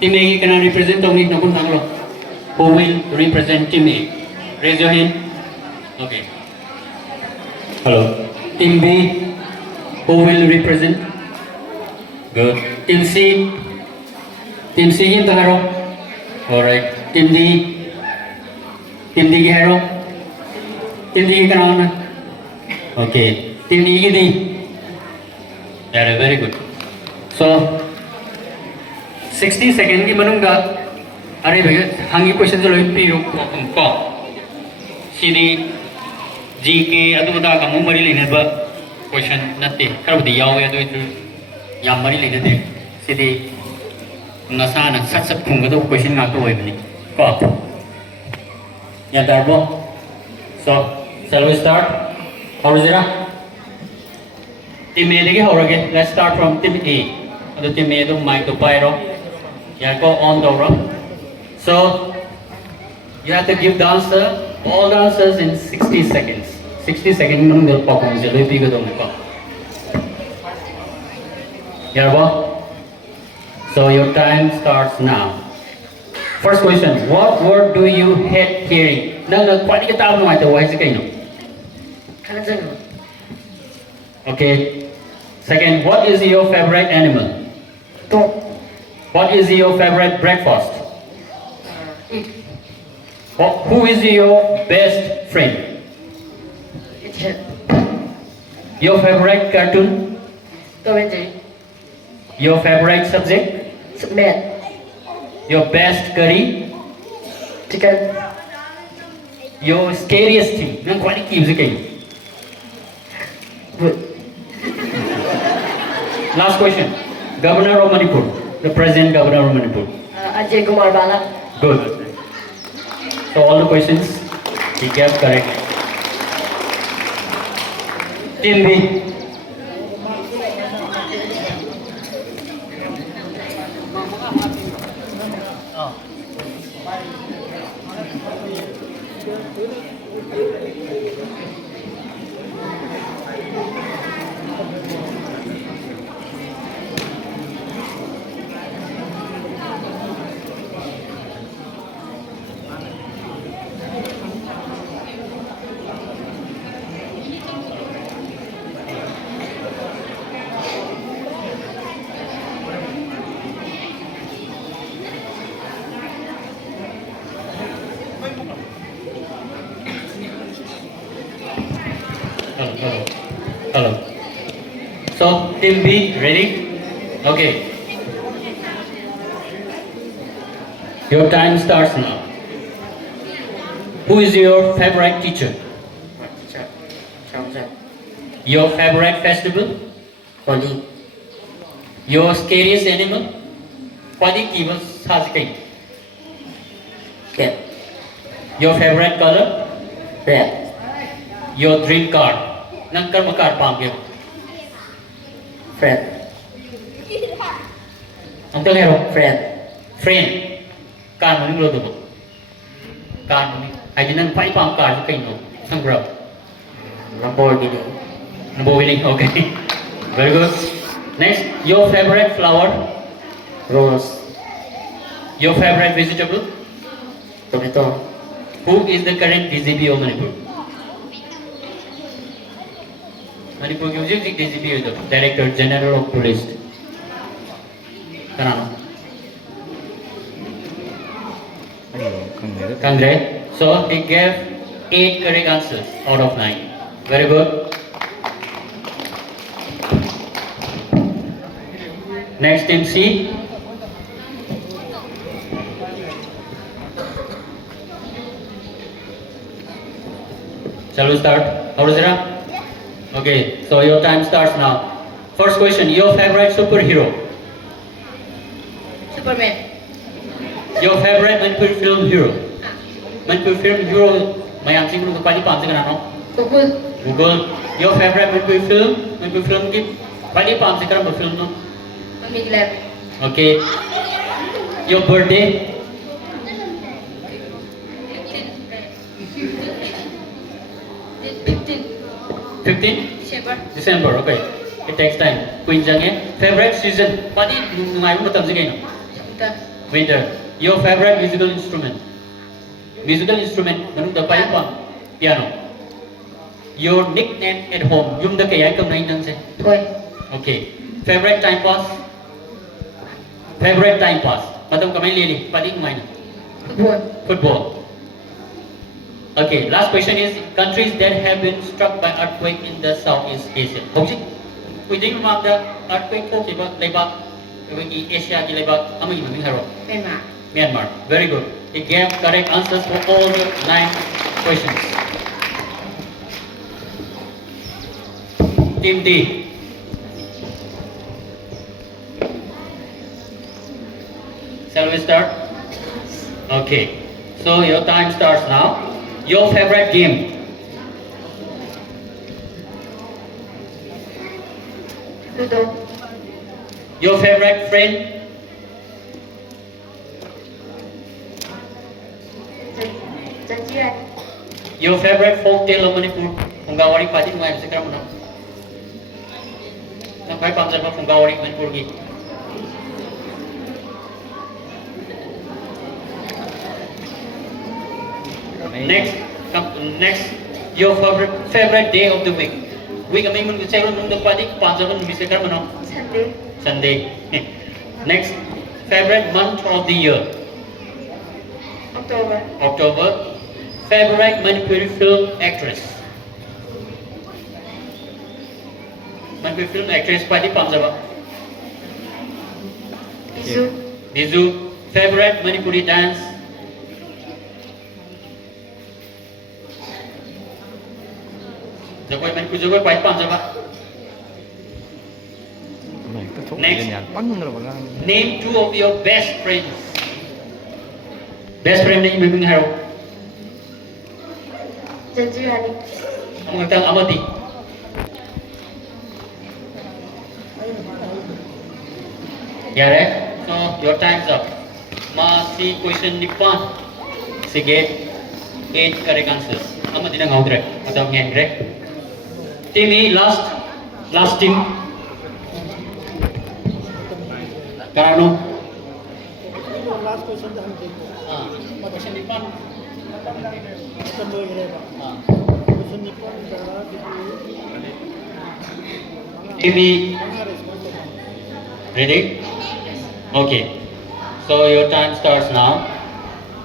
team A kana represent ogani nakun nanglo who will represent team A? Raise your hand. Okay. Hello. Team B, who will represent? Good. Team C. Team C yung taharo. Alright. Team D. Team D hero. Team D ka na. Okay. Team D ki D. Very good. So 60 seconds ki manungga. Are bhaiya hangi question jo loi pi ro ko. Sini GK aduda ka mari leina ba question natte karabdi yaw ya doi yam mari leina de sidi nasana sat sat khung ga question ngak to oi bani ko ya darbo. So shall we start? Horizera team A lagi horage. Let's start from team A. Adu team A do mic to pyro ya go on do. So you have to give the answer, all the answers in 60 seconds. 60 seconds manung del pakong jelo pi ga dong ko. Yarbo. So your time starts now. First question, what word do you hate hearing? Nang kwani ka taw no ai to wai se kaino. Kansan. Okay. Second, what is your favorite animal? Dog. What is your favorite breakfast? Who is your best friend? Your favorite cartoon? Tom and Jerry. Your favorite subject? Math. Your best curry? Chicken. Your scariest thing? Nang kwani kim se kai? Wood. Last question. Governor of Manipur. The present governor of Manipur. Ajay Kumar Bala. Good. So all the questions he gave correct. Team B. Hello. So team B, ready? Okay. Your time starts now. Who is your favorite teacher? Your favorite festival? Holi. Your scariest animal? What is evil Sajikai? Cat. Your favorite color? Red. Your dream car? Nang karma car pam ke? Friend. Uncle hero? Friend. Friend. Car mo lo do. Car mo. Ai din nang pai pam car kai no. Sang bro. Lamborghini. Lamborghini. Okay. Very good. Next, your favorite flower? Rose. Your favorite vegetable? Tomato. Who is the current DGP of Manipur? Manipur ki hujik DGP ho Director General of Police. Kanano? Kangre. So he gave 8 correct answers out of 9. Very good. Next, team C. Shall we start? Aurozira? Okay, so your time starts now. First question, your favorite superhero? Superman. Your favorite Manipur film hero? Manipur film hero, mayam sing ko pali pam se kana no? Google. Google. Your favorite Manipur film ki pali pam se kana film no? Mummy Lab. Okay. Your birthday? 15? December. December, okay. It takes time. Queen Jang favorite season? Padi ngai mo tam se kai no? Winter. Your favorite musical instrument? Musical instrument manung da pai pam piano. Your nickname at home? Yum da kai kam nai nang se? Toy. Okay. Favorite time pass? Favorite time pass? Matam kamai leli padi ngai no? Football. Football. Okay, last question is countries that have been struck by earthquake in the Southeast Asia. Okay, we think about the earthquake ko kiba lebak in Asia ki lebak amai mami haro. Myanmar. Myanmar. Very good. It gave correct answers for all the 9 questions. Team D. Shall we start? Okay. So your time starts now. Your favorite game? Ludo. Your favorite friend? Zanjian. Your favorite folk tale of Manipur? Phungawari padi ngai se karam no? Nang pai pam sa Phungawari Manipur ki. Next, your favorite day of the week. Week kami mun say nung the padi panjaban mise karam no? Sunday. Sunday. Next, favorite month of the year? October. October. Favorite Manipuri film actress? Manipuri film actress padi panjaba? Bizu. Bizu. Favorite Manipuri dance? Jagoi Manipur jagoi padi panjaba? Next, name 2 of your best friends. Best friend ni Miming Haro. Zanjian. Ang nagtang amati. Yare. So your time's up. Si question ni pa. Sige. 8 correct answers. Amati nang audre. Atau ngendre. Team E last team. Karano. Question ni pa. Team E. Ready? Okay. So your time starts now.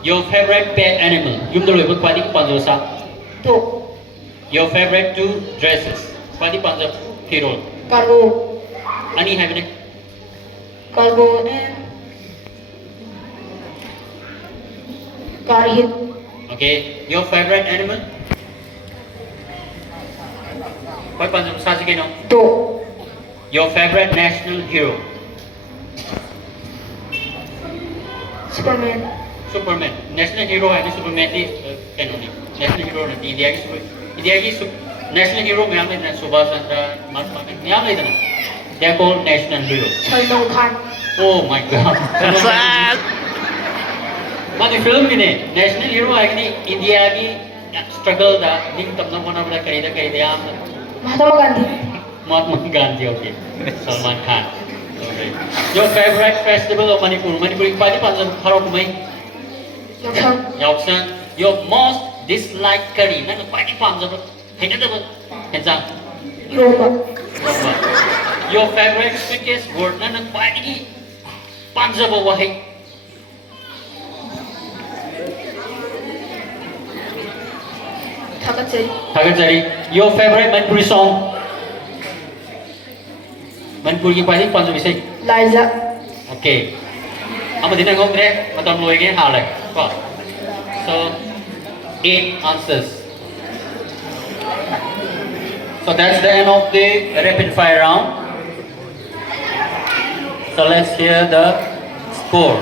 Your favorite pet animal? Yung dalawa ba pwede ko panzo sa? Dog. Your favorite 2 dresses? Pwede panzo hero? Paru. Ani have ni? Cargo and Garhit. Okay, your favorite animal? What panjam saji kino? Do. Your favorite national hero? Superman. Superman. National hero है ना Superman की कैनोनी. National hero ना India की national hero में हम लेते हैं सुभाष चंद्र महात्मा गांधी हम लेते हैं. They are called national heroes. Salman Khan. Oh my God. माने film में ने national hero है कि India की struggle दा निंग तब ना बना बड़ा करी दा हम Mahatma Gandhi. Mahatma Gandhi. Okay. Salman Khan. Okay. Your favorite festival of Manipur? Manipur की पार्टी पंजाब खराब में Yakshan. Yauksan. Your most disliked curry? ना पार्टी पंजाब है ना तो क्या Yoruba. Your favorite sweetest word? ना पार्टी की पंजाब वो है Thakatsari. Thakazari. Your favorite Manipuri song? Manipur की पार्टी पंजाब से Liza. Okay. Apa tidak ngomong deh, atau mulai gini hal lagi. So, 8 answers. So that's the end of the rapid fire round. So let's hear the score.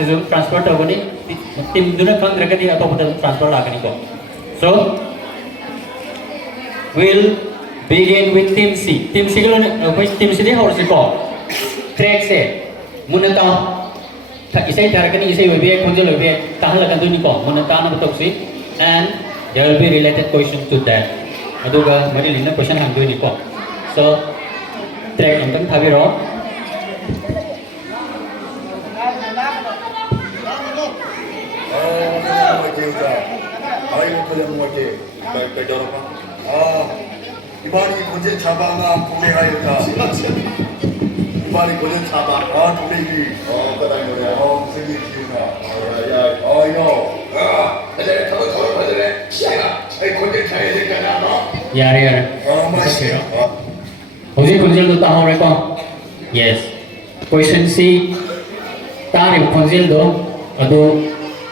Sebelum transfer tahu ni, tim dulu kan mereka di atau betul transfer lagi ni kok. So, we'll begin with team C. Team C kalau team C ni harus kok. Track se, munata, tak isai tarik ni isai lebih, kunjung lebih, tahan lakukan tu ni kok. Munata nama betul si, and there will be related question to that. Aduga, mari lina question hang tu ni kok. So, track yang tengah habis roh. 이번이 고제 잡아나 구매하였다. 이번이 고제 잡아. 도레기. 그다음에 무슨 기우나. 야, 이거. 가자래. 가자래. 야, 고제 차야 되잖아, 너. 야래. 맛있어. Hoji kunjil tu tahu mereka? Yes. Question C. Tarik kunjil tu, ado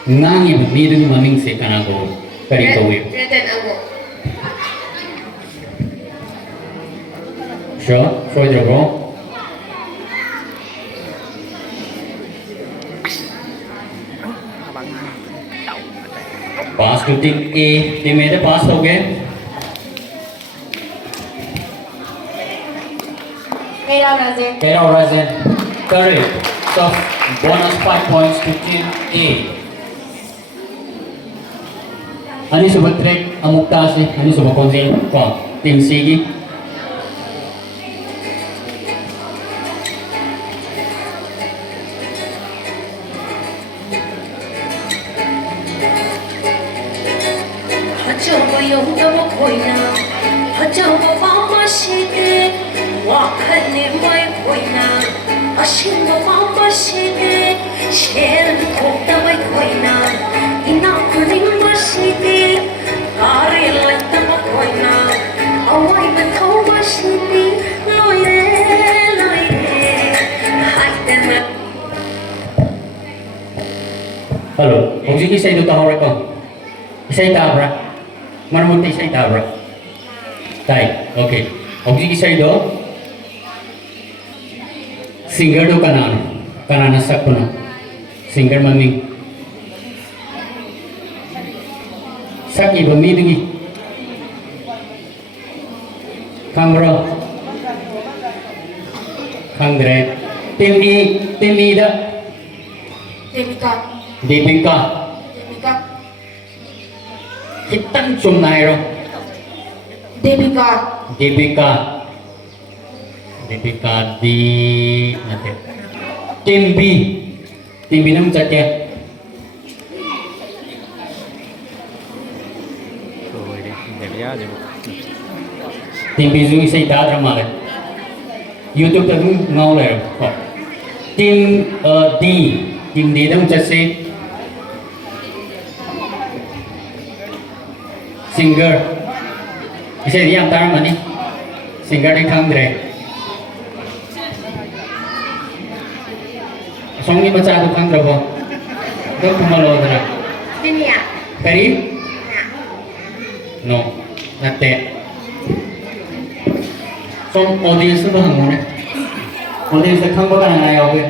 ngangi miru maming se kana ko kari ko we. Sure. For the wrong. Pass to team A. Team A पास हो गए. Mera Rajan. Correct. So bonus 5 points to team A. Ani suba track amukta se. Ani suba konjil ko team C की. Hello, hꯧꯖꯤꯛ ꯏꯁꯩꯗꯣ ꯇꯥꯍꯧꯔꯦꯀꯣ? ꯏꯁꯩ ꯇꯥꯕ꯭ꯔꯥ? ꯃꯔꯛ ꯃꯔꯛꯇ ꯏꯁꯩ ꯇꯥꯕ꯭ꯔꯥ? ꯇꯥꯏ. Okay. ꯍꯧꯖꯤꯛ ꯏꯁꯩꯗꯣ ꯁꯤꯡꯒꯔꯗꯣ ꯀꯅꯥꯅꯣ? ꯀꯅꯥꯅ ꯁꯛꯄꯅꯣ? ꯁꯤꯡꯒꯔ ꯃꯃꯤꯡ. ꯁꯛꯏꯕ ꯃꯤꯗꯨꯒꯤ ꯈꯪꯕ꯭ꯔꯣ? ꯈꯪꯗ꯭ꯔꯦ. ꯇꯤꯝ Eꯗ Devika. Deepika. Devika. Kitang chumna hairo. Devika. Deepika. Deepika di nate. Team B. Team B nang chatya. Rồi đi, để bé đi. Team B zu isai da drama le. YouTube ta nu ngau le ko. Team D. Team D nang chatse. Singer. Isai di yang tar mani. Singer di khangdre. Songi baca tu khangdra bo. Dok kumalo dra. Dinia. Kari? No. Nate. Song audience tu hang mana? Audience khang ba kan ai au ke?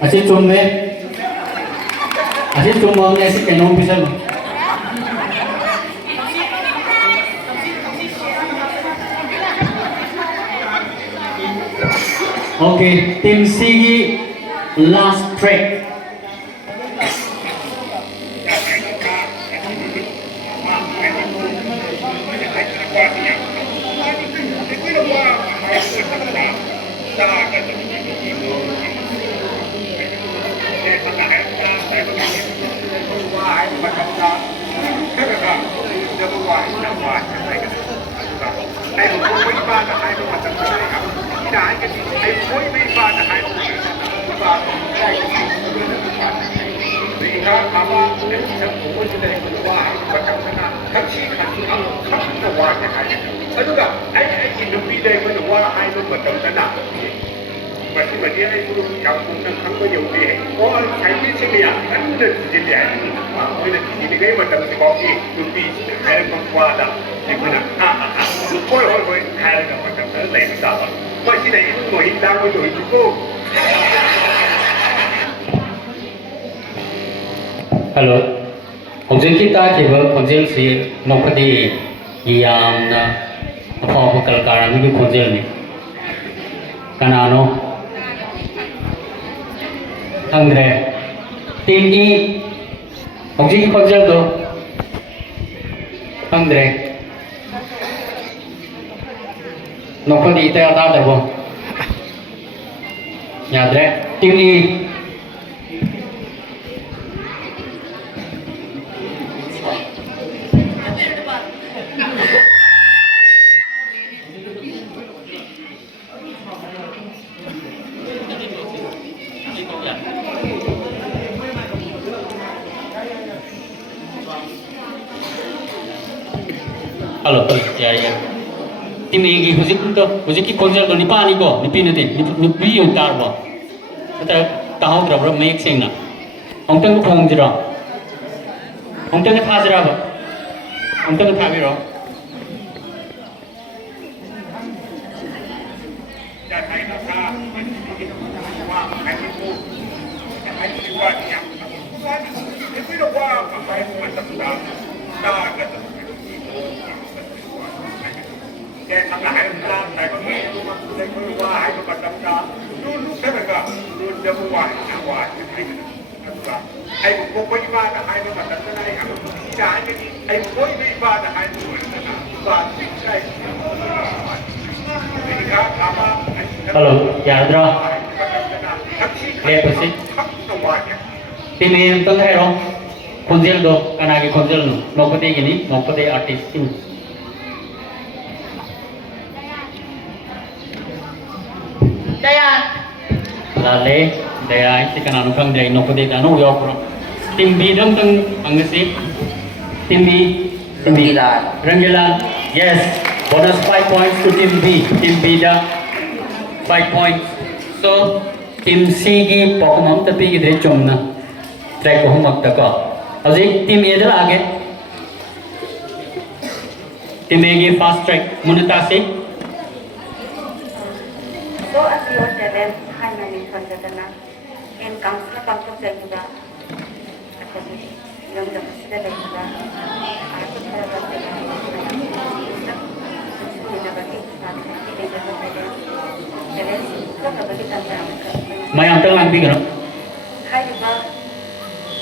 Asyik cum me. Asyik cum mau ni asyik kenom pisah. Okay, Team C last track. Hello. Hojik kita kiba konjel si nopadi yang na apa kalkara ni konjel ni. Kanano. Andre. Team E. Hojik konjel do. Andre. Nopadi ite ada debo. Yadre. Team E. Halo, ya. Tim ini hujik konjel do nipa ni ko, nipi nete, nipi yung tarbo. Kita tahu berapa make sing na. Ongteng ko khong jira. Ongteng ka jira ba. Ongteng ka biro. Halo, ya Dra. Lihat pasti. Tim yang tengah ero, konjel do, karena lagi konjel no, nopade gini, nopade artis tim. Daya. Lale, daya itu kan anu kang daya nopade kanu yo pro. Tim B dong teng angsi. Tim B. Renggilan. Yes. Bonus 5 points to Team B. Team B da 5 points. So Team C ki Pokemon tapi kita cuma track को हम तक को अजी team ए दल आगे team ए की fast track मुनता से So as your talent, hi my name is Vandana, and comes to come to Jaguda. Young the President of the मैं अंतर लांग भी करो Hi, you are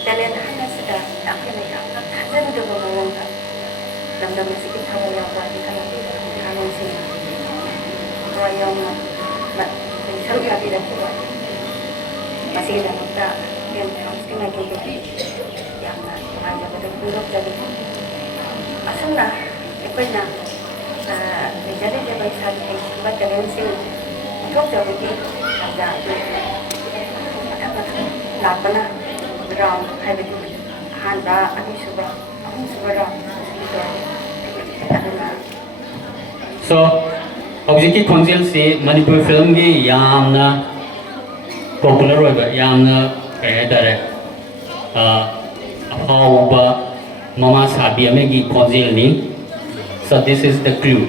talent. Hana sudah tak kena yang saya sudah berumur dalam dalam sikit kamu yang buat di kanan kanan sini. Royong nak seru lagi dah buat. Masih dah nak yang mesti nak kita yang nak hanya pada buruk jadi. Asal nak apa nak menjadi jabatan sebab kalian sih untuk jadi ada Lapana round hai betul handa ani suba round so object की concept से Manipur film की यामना popular हो गया यामना कहे दरे अपाउबा mama Sabi में की concept नहीं so this is the clue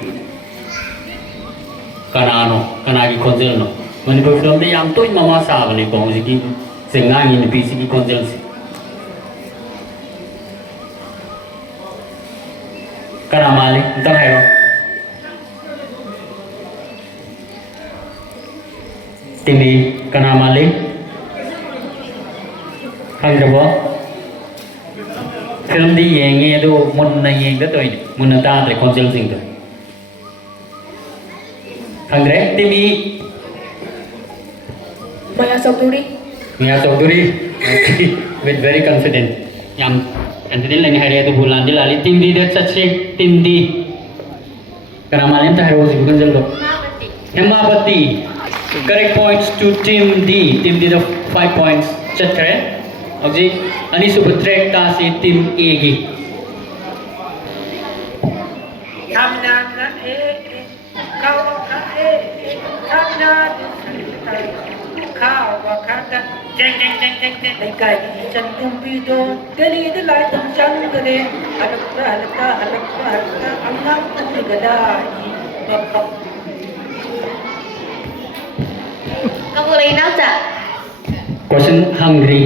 कनानो कना की कॉन्सेप्ट नो मणिपुर फिल्म में याम तो ममा साब ने कौन सी की सिंगांग इन पीसी की कॉन्सेप्ट से कना माली तब है टीवी कना माली खंडबो फिल्म दी येंगे तो मुन्ना येंगे तो इन्हें मुन्ना तारे कॉन्सेप्ट सिंग तो Khandre TV Maya Soburi Mia Chowdhury with very confident yang confident lagi hari itu bulan di lali tim di dia cacing tim di karena malam tak harus bukan jelo Hemapati correct points to team D the 5 points catre oji ani super track ta si team A gi Kamna na kau ka kamna kau wakata jeng jeng jeng jeng jeng ay kai chan tumbido dali dalai tam chang gade alakta amnam gada bap Câu này nào chả? question hungry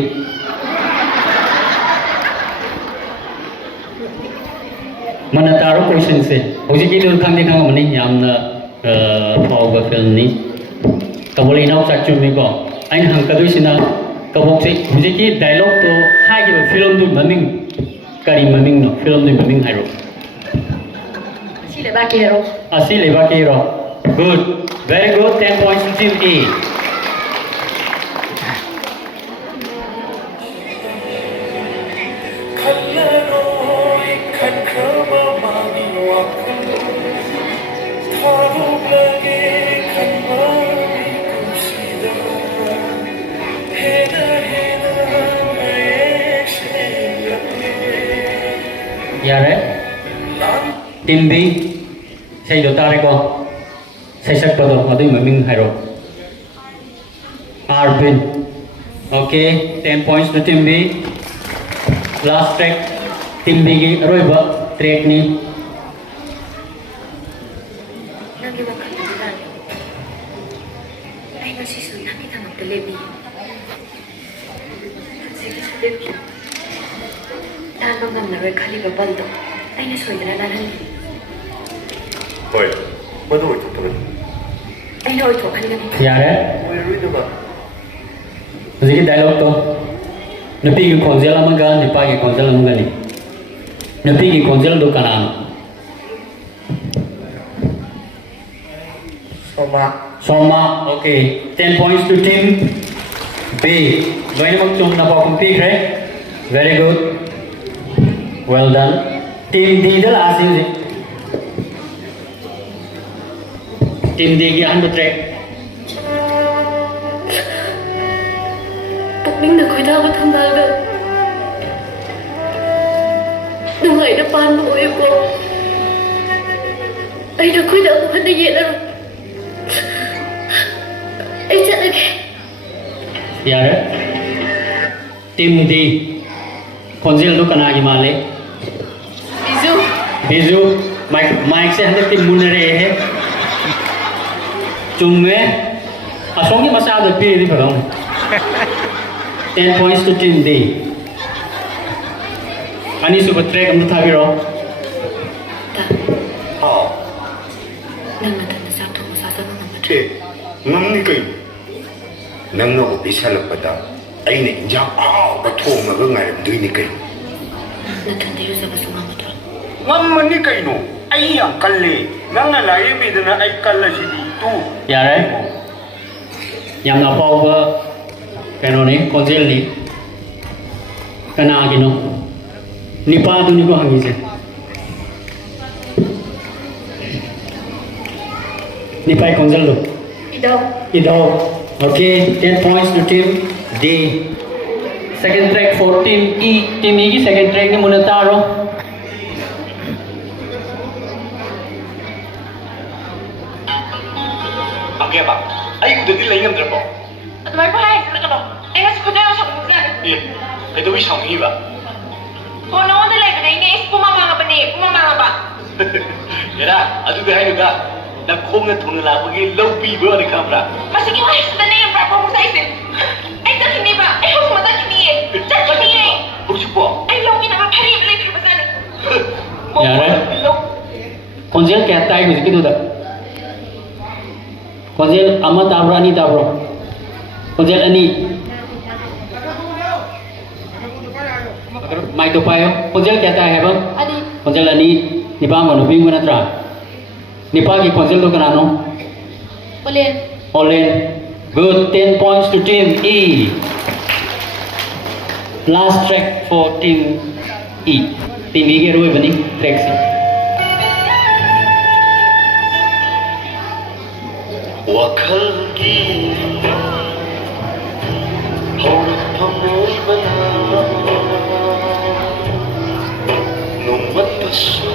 mana taruh question se oji ki dul khang dekha mani yamna phawga film ni kaboli nau sa chumi ko ain hang kadui sina kabok se oji ki dialogue to hai ki film du maming kari maming no film du maming hairo asi le bakero good very good 10 points to team A Yare team B say do tare ko say sak to adu maming hairo Arvin okay 10 points to team B last track team B ki roiba track ni Nagi wakal dilan ay nasisun na kita magtelebi sige sa debi tanong na rin kali ka bando ay nasoy na nanan Hoy, mana oi tu tu? ay naoy to kali gani Yare Oi rui tu ba? Jadi dialog to napi ki konjel amaga nipa ki konjel amaga ni napi ki konjel do kanan Soma okay 10 points to team B Doi mag chung na pa kumpi kre very good well done team D dal asin ji team D ki on the track Mình được khối đau thăm ba gần đừng vậy nó ban mũi cô ấy được khối đau của hắn đi vậy đâu ấy chắc là Yare team D Konjil do kana gi male. Bizu. Bizu. Mike se hande tim munare he. Chungme. Asong ki masa de pi di padong. 10 points to team D. Ani super track am thabiro. Ha. Nang natanda sa to sa sa nang Che. Ngam ni kai. Nang no bi salapata. Ai ne jang ba thong ma ga ngai dui ni kai. natanda yu sa basuma mata. Ngam man ni kai no. Ai yang kalle. Nang na lai mi da na ai kalla si di tu. Yare. Yang na pau ba kano ni konjil ni. Kana gi no. Nipa tu ni ko hangi se. Nipai konjil do. Ido. Okay, 10 points to team D. Second track for team E. Team E ki second track ni muna taro. Ake ba. Ai ku de lai ngam dra ba. Admai pa hai na kano. Ai na sukuna sa mukha. Kai do wi sang hi ba. Ko no de lai ka ni is pumama ba ni, pumama ba. Yara, adu de hai ga. Na khom na thung la ba gi lau pi ba de kam ra. Masigi wa is na ni pra pa mo sa isin. Ai ta kini ba. Ai ho ma ta kini e. Ta kini e. Bu chu po. Ai lo ni na ma phari le phir ba sa ni. Yare. Konjil kya tai ku ki do da. Konjil ama tabra ani tabro. Konjil ani. Agar mai to payo. Konjil kya tai hai ba? Ani. Konjil ani nipa mo no bing na tra. Nipa ki konjil do kana no. Olen. Olen. Good, 10 points to team E. Last track for team E. Team E ke roi bani track se. Wakhal ki hor phamoi bana nung wat pasu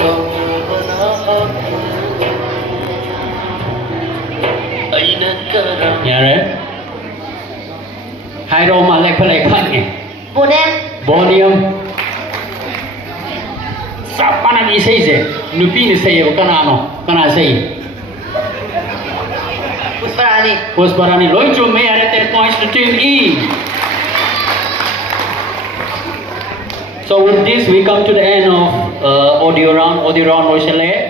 kamana aina kara Yare. Hai ro ma lek phalek phat ni. Boden. Bonium. Sapana ni sei se. Nupi ni sei ko kana no. Kana sei. Pusparani. Pusparani loncho me are 10 points to team E. So with this we come to the end of audio round. Audio round Rochelle.